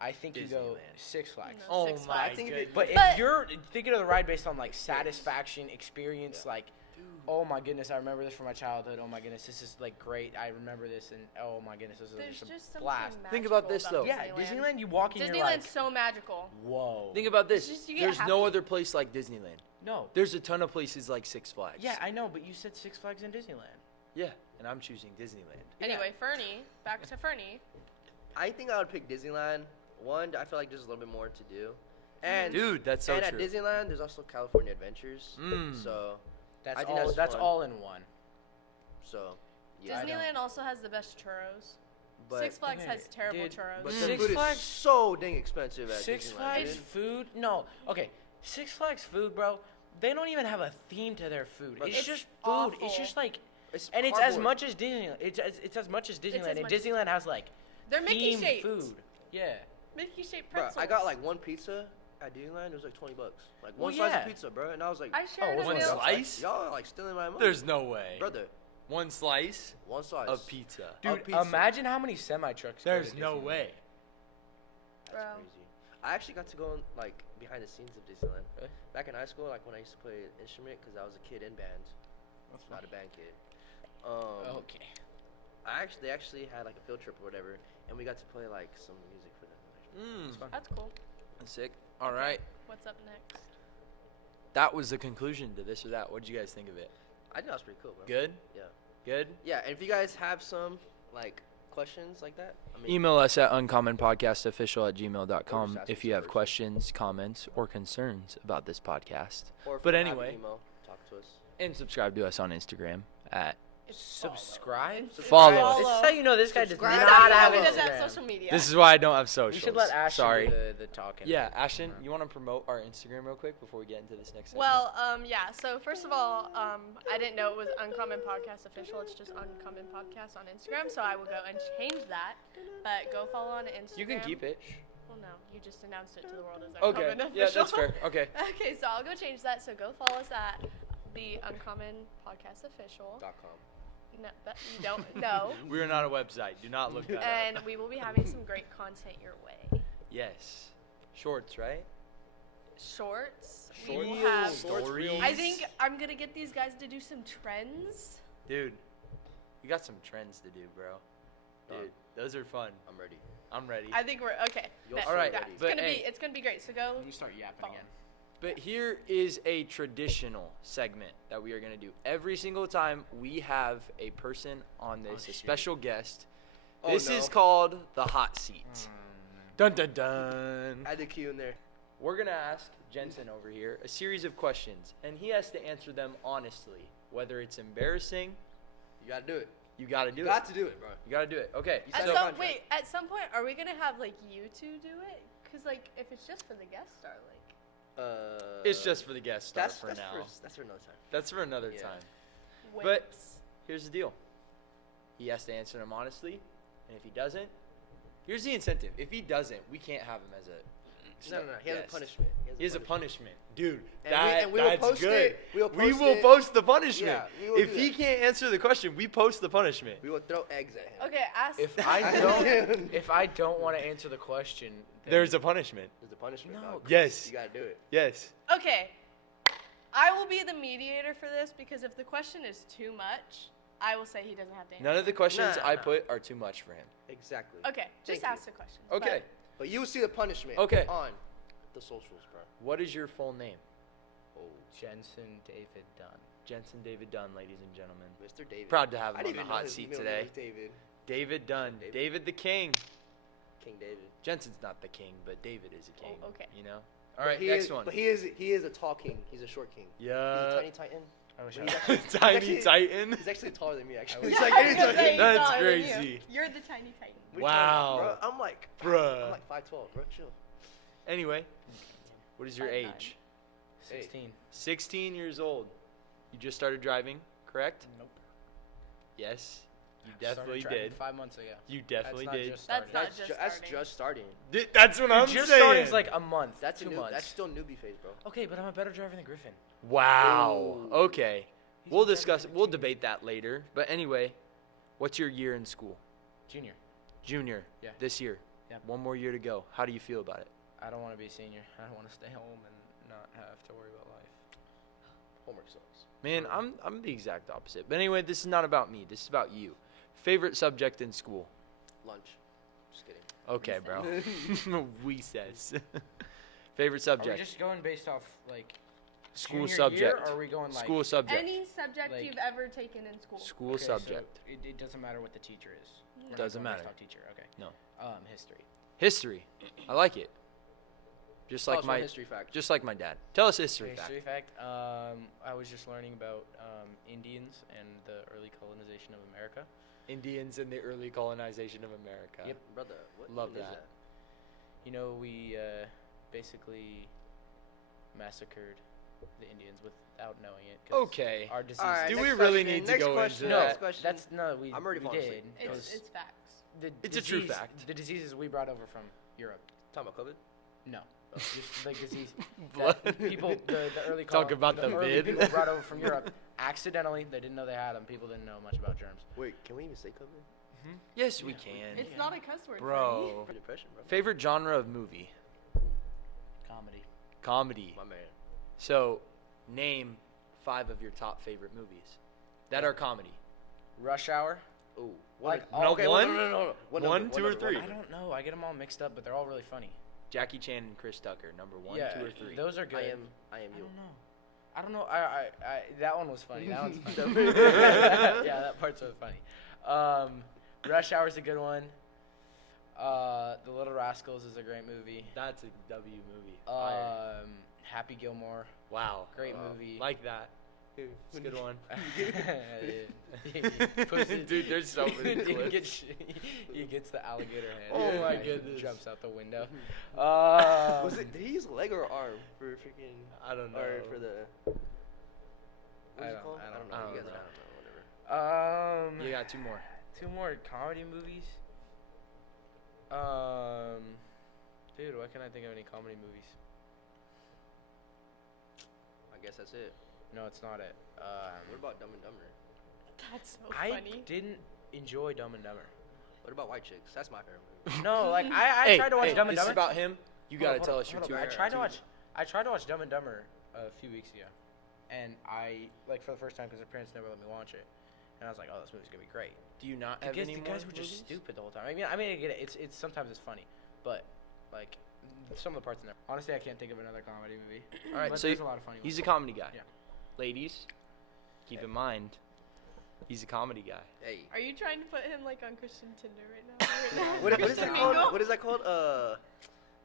I think you go Disneyland. Six Flags. No. Oh Six my Flags. goodness. But if But- you're thinking of the ride based on like satisfaction, experience, like, oh my goodness, I remember this from my childhood. Oh my goodness, this is like great. I remember this, and oh my goodness, this is There's just just a something blast. Think about magical this, though. Yeah, Disneyland, you walk in, you're Disneyland's like, so magical. whoa. Think about this. It's just you get There's no happy. other place like Disneyland. No. There's a ton of places like Six Flags. Yeah, I know, but you said Six Flags and Disneyland. Yeah, and I'm choosing Disneyland. Anyway, Fernie, back to Fernie. I think I would pick Disneyland. One, I feel like there's a little bit more to do. And Dude, that's so and true. at Disneyland, there's also California Adventures. Mm. So, That's I think all. that's That's fun. all in one. yeah. I know. Disneyland also has the best churros. But, Six Flags okay, has terrible dude, churros. but Mm. the Six food Flags- is so dang expensive at Six Disneyland. Flags dude. food? No. Okay. Six Flags food, bro. They don't even have a theme to their food. But It's it's just food. It's awful. just like, It's and it's as cardboard. much as Disneyland. It's as much as Disneyland. as And much as- Disneyland has like They're Mickey themed shaped. food. Yeah. Mickey shaped Bro, pretzels. I got like one pizza at Disneyland. It was like $20. Like Well, one slice yeah. of pizza, bro. And I was like, I shared Oh, a one meal. slice? y'all are like stealing my money. There's no way. brother, One slice one slice of pizza. Dude, pizza. imagine how many semi trucks. There's no way. That's Bro. crazy. I actually got to go like behind the scenes of Disneyland. Really? Back in high school, like when I used to play an instrument, because I was a kid in band, not a band kid. Okay. They actually had like a field trip or whatever, and we got to play like some music for them. Mm. That's cool. That's sick. All right. What's up next? That was the conclusion to this or that. What did you guys think of it? I think that was pretty cool, bro. Good? Yeah. Good? Yeah, and if you guys have some like questions like that, I mean, Email us at uncommonpodcastofficial@gmail.com ask if us you have first. questions, comments, or concerns about this podcast. or if but you don't have an anyway. email, talk to us. And subscribe to us on Instagram at Subscribe. Follow. This is how you know this guy does Subscribe. not That's have how he does Instagram. have social media. This is why I don't have We socials. should let Ashton Sorry. do the talking. Yeah, Ashton, you want to promote our Instagram real quick before we get into this next segment? Well, yeah. So first of all, I didn't know it was Uncommon Podcast Official. It's just Uncommon Podcast on Instagram. So I will go and change that. But go follow on Instagram. you can keep it. Well, no, you just announced it to the world as Okay. Uncommon Official. Yeah, that's fair. Okay. Okay, so I'll go change that. So go follow us at the Uncommon Podcast Official. .com. No, that you don't know. We are not a website. Do not look that And up. we will be having some great content your way. Yes. Shorts, right? Shorts. We Shorts. will have. Stories. I think I'm gonna get these guys to do some trends. Dude, we got some trends to do, bro. Dude, Those are fun. I'm ready. I'm ready. I think we're okay. You'll bet. see All right, Yeah, ready. but it's gonna be great. So go. You start yapping Follow. again. But here is a traditional segment that we are going to do. Every single time we have a person on this, a shit. special guest. Oh, This no. is called the hot seat. Dun dun dun. Add the Q in there. We're going to ask Jensen over here a series of questions, and he has to answer them honestly. Whether it's embarrassing, You gotta do it. you got to do Got it. to do it, bro. You got to do it. Okay. You At signed So, a contract. at some point, are we gonna have like you two do it? Cause like if it's just for the guest star, like. it's just for the guest star that's for that's now. that's for another time. That's for another Yeah. time. Wait. But here's the deal. He has to answer them honestly, and if he doesn't, here's the incentive. If he doesn't, we can't have him as a No. He has a guest. punishment. He has a punishment, dude. And we will that's post good. it. We will We post will it. post the punishment. Yeah, we will If do he that. can't answer the question, we post the punishment. We will throw eggs at him. Okay, ask. If I don't want to answer the question, then There's a punishment. There's a punishment. No, dog. Yes. You gotta do it. Yes. Okay. I will be the mediator for this because if the question is too much, I will say he doesn't have to answer. None of the questions Nah, I nah. put are too much for him. Exactly. Okay, just Thank you. ask the question. Okay. But you will see the punishment. Okay. On the socials, bro. What is your full name? Oh, Jensen David Dunn. Jensen David Dunn, ladies and gentlemen. Mr. David. Proud to have I him on didn't the even know hot his seat middle today. name was David. David Dunn. David. David the King. King David. Jensen's not the king, but David is a king. Oh, okay. You know? But All right, he next is, one. But he is a tall king. He's a short king. He's a Yeah. tiny titan. I wish But I he's was. actually- Tiny he's Titan. He's actually taller than me, actually. wish He's I like I any was gonna say titan. he's That's taller than you. crazy. You're the tiny titan. Which Wow. one, bro? I'm like, Bruh. I'm like 5'12", bro. Chill. Anyway, what is your 5'9". age? 16. 16 years old. You just started driving, correct? Nope. Yes. You Started definitely driving did. 5 months ago. You definitely That's not did. just That's started. not That's, just that's starting. just starting. That's what I'm just saying. starting is like a month. That's 2 a new. months. That's still newbie phase, bro. Okay, but I'm a better driver than Griffin. Wow. Ooh. Okay. He's We'll been discuss. driving We'll 15 debate that later. But anyway, what's your year in school? Junior. Junior. Yeah. This year. Yeah. One more year to go. How do you feel about it? I don't want to be a senior. I don't want to stay home and not have to worry about life. Homework sucks. Man, I'm the exact opposite. But anyway, this is not about me. This is about you. Favorite subject in school? Lunch. Just kidding. Okay, bro. Recess. Favorite Are we subject? just going based off like School junior subject. year, or are we going like School subject. Any subject Like- you've ever taken in school. School Okay, so subject. it doesn't matter what the teacher is. We're not Doesn't going based matter. off teacher. Okay. No. History. History. I like it. Just Tell like us one my history fact. just like my dad. Tell us history fact. History fact. I was just learning about Indians and the early colonization of America. Indians and the early colonization of America. Yep. Brother, what Love is that. You know, we basically massacred the Indians without knowing it. 'cause Okay. Our disease. All right, Do next we really question, need to next go question, into No, that? next question. that's no. We. I'm already we falling did. asleep. It's 'cause it's facts. the It's a true disease- fact. The diseases we brought over from Europe. Talking about COVID? No, just like disease. Blood. that people, the early Talk about the early vid. people brought over from Europe accidentally. They didn't know they had them. People didn't know much about germs. Wait, can we even say COVID? Yes, we Yeah. can. It's not a cuss word. Bro. Good impression, bro. Favorite genre of movie? Comedy. Comedy. My man. So, name 5 of your top favorite movies that are comedy. Rush Hour. Ooh. Like, What- no, okay, one? No. What One, number? two, What or number? three? What I number? don't know. I get them all mixed up, but they're all really funny. Jackie Chan and Chris Tucker, number 1, yeah, 2, or 3. those are good. I am I you. don't know. I don't know. I that one was funny. That one's funny. Number- Yeah, that part's so funny. Rush Hour's a good one. The Little Rascals is a great movie. That's a W movie. Fire. Happy Gilmore, Wow. great movie. Like that. It's a good one. Dude, there's so many clips. He gets the alligator hand. Oh my and goodness. Jumps out the window. Was it? Did he use leg or arm for freaking? I don't know. Or for the? What's I it don't- called? I don't know. know. You guys I don't don't know. Whatever. You got 2 more. 2 more comedy movies. Dude, why can't I think of any comedy movies? I guess that's it. No, it's not it. What about Dumb and Dumber? That's so I funny. didn't enjoy Dumb and Dumber. What about White Chicks? That's my favorite movie. No, like I Hey, tried to watch hey, Dumb and this Dumber. is about him. You Hold gotta up, tell hold us up, your hold 2 up. favorite. I tried to watch Dumb and Dumber a few weeks ago, and I like for the first time because my parents never let me watch it, and I was like, oh, this movie's gonna be great. Do you not The have guys, any the more guys were just movies? stupid the whole time. I mean, I get it. It's sometimes it's funny, but like some of the parts in there. Honestly, I can't think of another comedy movie. All right, but so there's a lot of funny he's ones. a comedy guy. Yeah. Ladies, keep in mind, he's a comedy guy. Hey. Are you trying to put him like on Christian Tinder right now? What is Christian that Mingle? called? What is that called?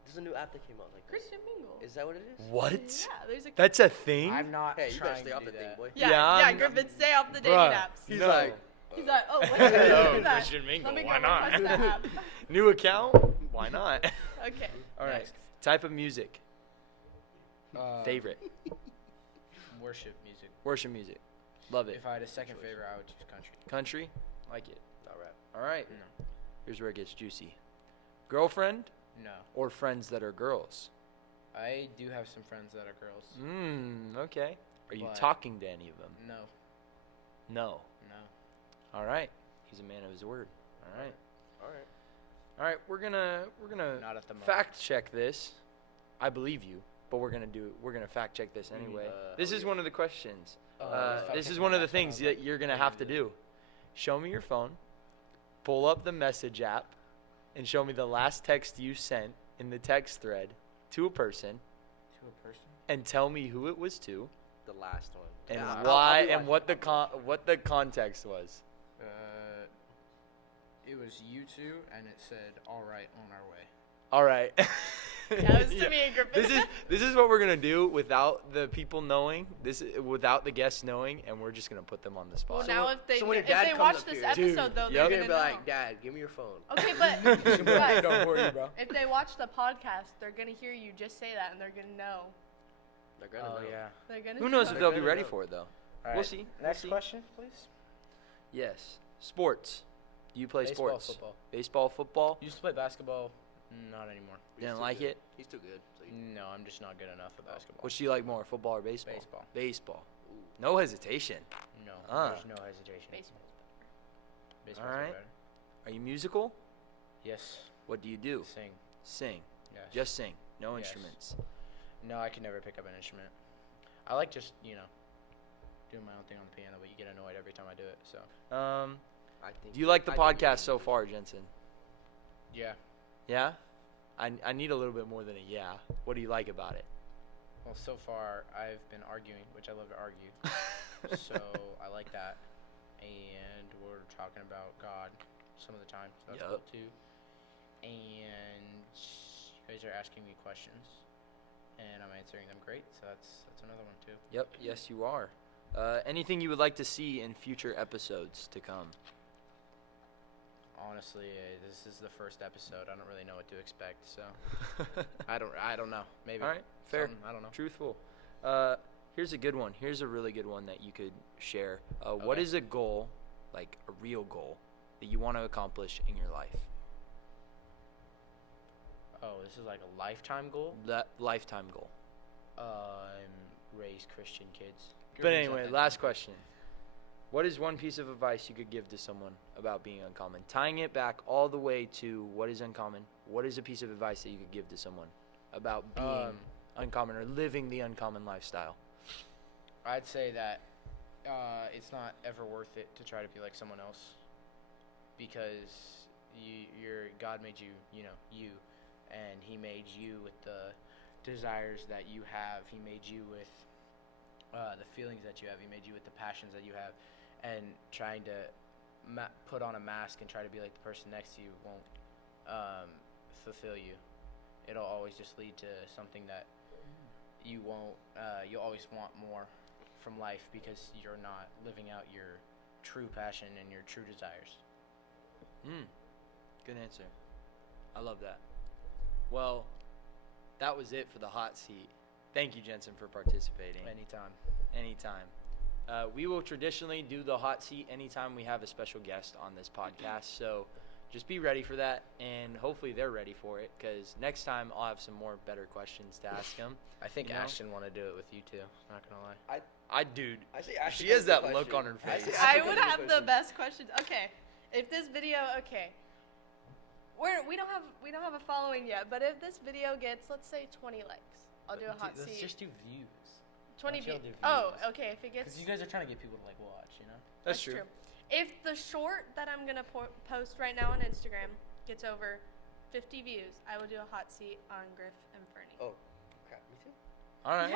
There's a new app that came out like this. Christian Mingle. Is that what it is? What? Yeah, there's a. That's a thing? I'm not Hey, you trying better stay to off do the thing, that. boy. Yeah, Yeah, yeah, I'm- Griffin, stay off the dating Bruh. apps. He's No. like, He's like, oh, what No, is that? Christian Mingle, Let me go why not? request that app. New account? Why not? Okay. All right. next. Type of music. Favorite. Worship music. Worship music. Love it. If I had a second favorite, I would choose country. Country? Like it. not rap. All right. No. Here's where it gets juicy. Girlfriend No. or friends that are girls? I do have some friends that are girls. Okay. Are you But- talking to any of them? No. No. No. All right. He's a man of his word. All right. All right. All right. We're gonna Not at the moment. fact check this. I believe you, but we're gonna fact check this anyway. This is one of the questions. This is one of the things that you're gonna have to do. Show me your phone. Pull up the message app, and show me the last text you sent in the text thread to a person, To a person? and tell me who it was to, The last one. and Yeah, I'll why, be and watching. what the context was. It was you two, and it said, "All right, on our way." All right. That was to me and Griffin. This is what we're gonna do without the people knowing. Without the guests knowing, and we're just gonna put them on the spot. Well, now if they so when your if dad they comes watch up this here- episode Dude, though, yep. they're You're gonna gonna be know. like, Dad, give me your phone. Okay, but guys, Don't worry, bro. if they watch the podcast, they're gonna hear you just say that, and they're gonna know. They're gonna know. yeah. They're gonna. Who knows know. if they'll be They're ready gonna for it though. All We'll right, see. Next We'll see. question, please. Yes. Sports. Do you play Baseball, sports? football. Baseball, football. Used to play basketball. Not anymore. He's Didn't too like good. it? He's too good. So No, I'm just not good enough at basketball. Which do you like more, football or baseball? Baseball. Baseball. No hesitation. No, Ah. there's no hesitation. Baseball. Baseball's Alright. better. Are you musical? Yes. What do you do? Sing. Sing. Yes. Just sing. No Yes. instruments. No, I can never pick up an instrument. I like just doing my own thing on the piano, but you get annoyed every time I do it. So I think. Do you like the I think podcast so far, Jensen? yeah. Yeah? I need a little bit more than a yeah. What do you like about it? Well, so far I've been arguing, which I love to argue. So I like that, and we're talking about God some of the time. So that's cool Yup. too. And you guys are asking me questions, and I'm answering them great. So that's another one too. Yep. Yes, you are. Anything you would like to see in future episodes to come? Honestly, this is the first episode. I don't really know what to expect, so I don't know. Maybe. All right. Fair. Something, I don't know. Truthful. Here's a good one. Here's a really good one that you could share. What Okay. is a goal, like a real goal, that you want to accomplish in your life? Oh, this is like a lifetime goal. That lifetime goal. Raise Christian kids. But anyway, last question. What is one piece of advice you could give to someone about being uncommon? Tying it back all the way to what is uncommon. What is a piece of advice that you could give to someone about being uncommon or living the uncommon lifestyle? I'd say that it's not ever worth it to try to be like someone else, because God made you, you, and He made you with the desires that you have. He made you with the feelings that you have. He made you with the passions that you have, and trying to put on a mask and try to be like the person next to you won't fulfill you. It'll always just lead to something that you won't. You'll always want more from life because you're not living out your true passion and your true desires. Good answer. I love that. Well, that was it for the hot seat. Thank you, Jensen, for participating. Anytime. We will traditionally do the hot seat anytime we have a special guest on this podcast. So just be ready for that, and hopefully they're ready for it, because next time I'll have some more better questions to ask them. I think You know? Ashton want to do it with you too. Not gonna lie. Dude, I say Ashton she has has the that question. look on her I face. say I Ashton would has the have the question. best questions. Okay, if this video, we don't have a following yet, but if this video gets, let's say, 20 likes, I'll do a hot Let's seat. just do views. 20 let's y'all views. do Oh, views. okay. If it gets, Because you guys are trying to get people to like watch, That's true. If the short that I'm gonna post right now on Instagram gets over 50 views, I will do a hot seat on Griff and Fernie. Oh, crap, me too. All right.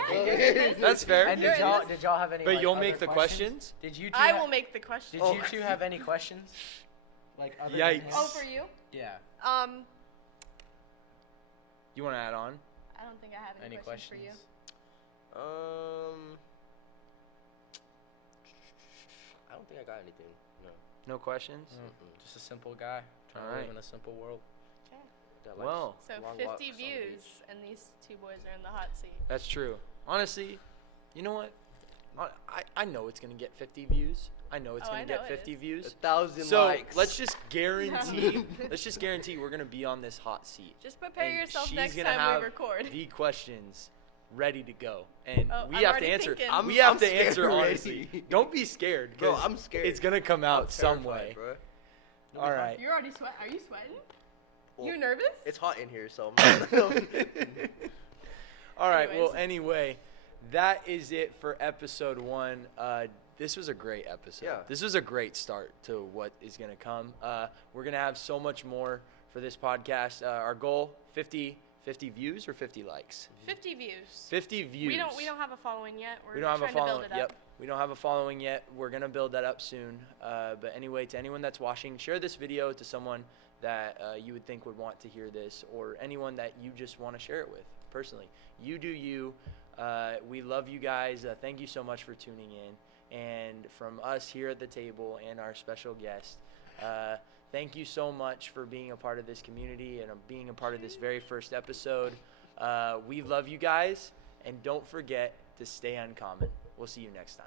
Yeah, That's fair. And You're did y'all have any? But like, you'll other make the questions? Did you? Two I will make the question. Did you two have any questions? Like other than Yikes. him? Oh, for you? Yeah. You want to add on? I don't think I have any, questions for you. I don't think I got anything. No. No questions? Just a simple guy trying to Alright. live in a simple world. Okay. That Well, So long 50 walks on the views, beach. and these two boys are in the hot seat. that's true. Honestly, you know what? I know it's going to get 50 views. I know it's Oh, going I to get know it 50 is. views. 1,000 So likes. let's just guarantee we're going to be on this hot seat. Just prepare And yourself she's next gonna time have we record. the questions ready to go, and Oh, we I'm have to already answer. thinking. We have I'm to scared answer already. honestly. Don't be scared, Bro, 'cause I'm scared. It's gonna come out I'm some terrified, way. bro. All right. You're already sweating. Are you sweating? Well, You nervous? It's hot in here, so. All right. Well, Anyways. anyway, that is it for episode 1. This was a great episode. Yeah. This was a great start to what is gonna come. We're gonna have so much more for this podcast. Our goal: 50 views or 50 likes. 50 views. 50 views. We don't have a following yet. We're We don't have trying a following. to build it Yep. up. We don't have a following yet. We're gonna build that up soon. But anyway, to anyone that's watching, share this video to someone that you would think would want to hear this, or anyone that you just want to share it with personally. You do you. We love you guys. Thank you so much for tuning in. And from us here at the table and our special guest, thank you so much for being a part of this community and being a part of this very first episode. We love you guys, and don't forget to stay uncommon. We'll see you next time.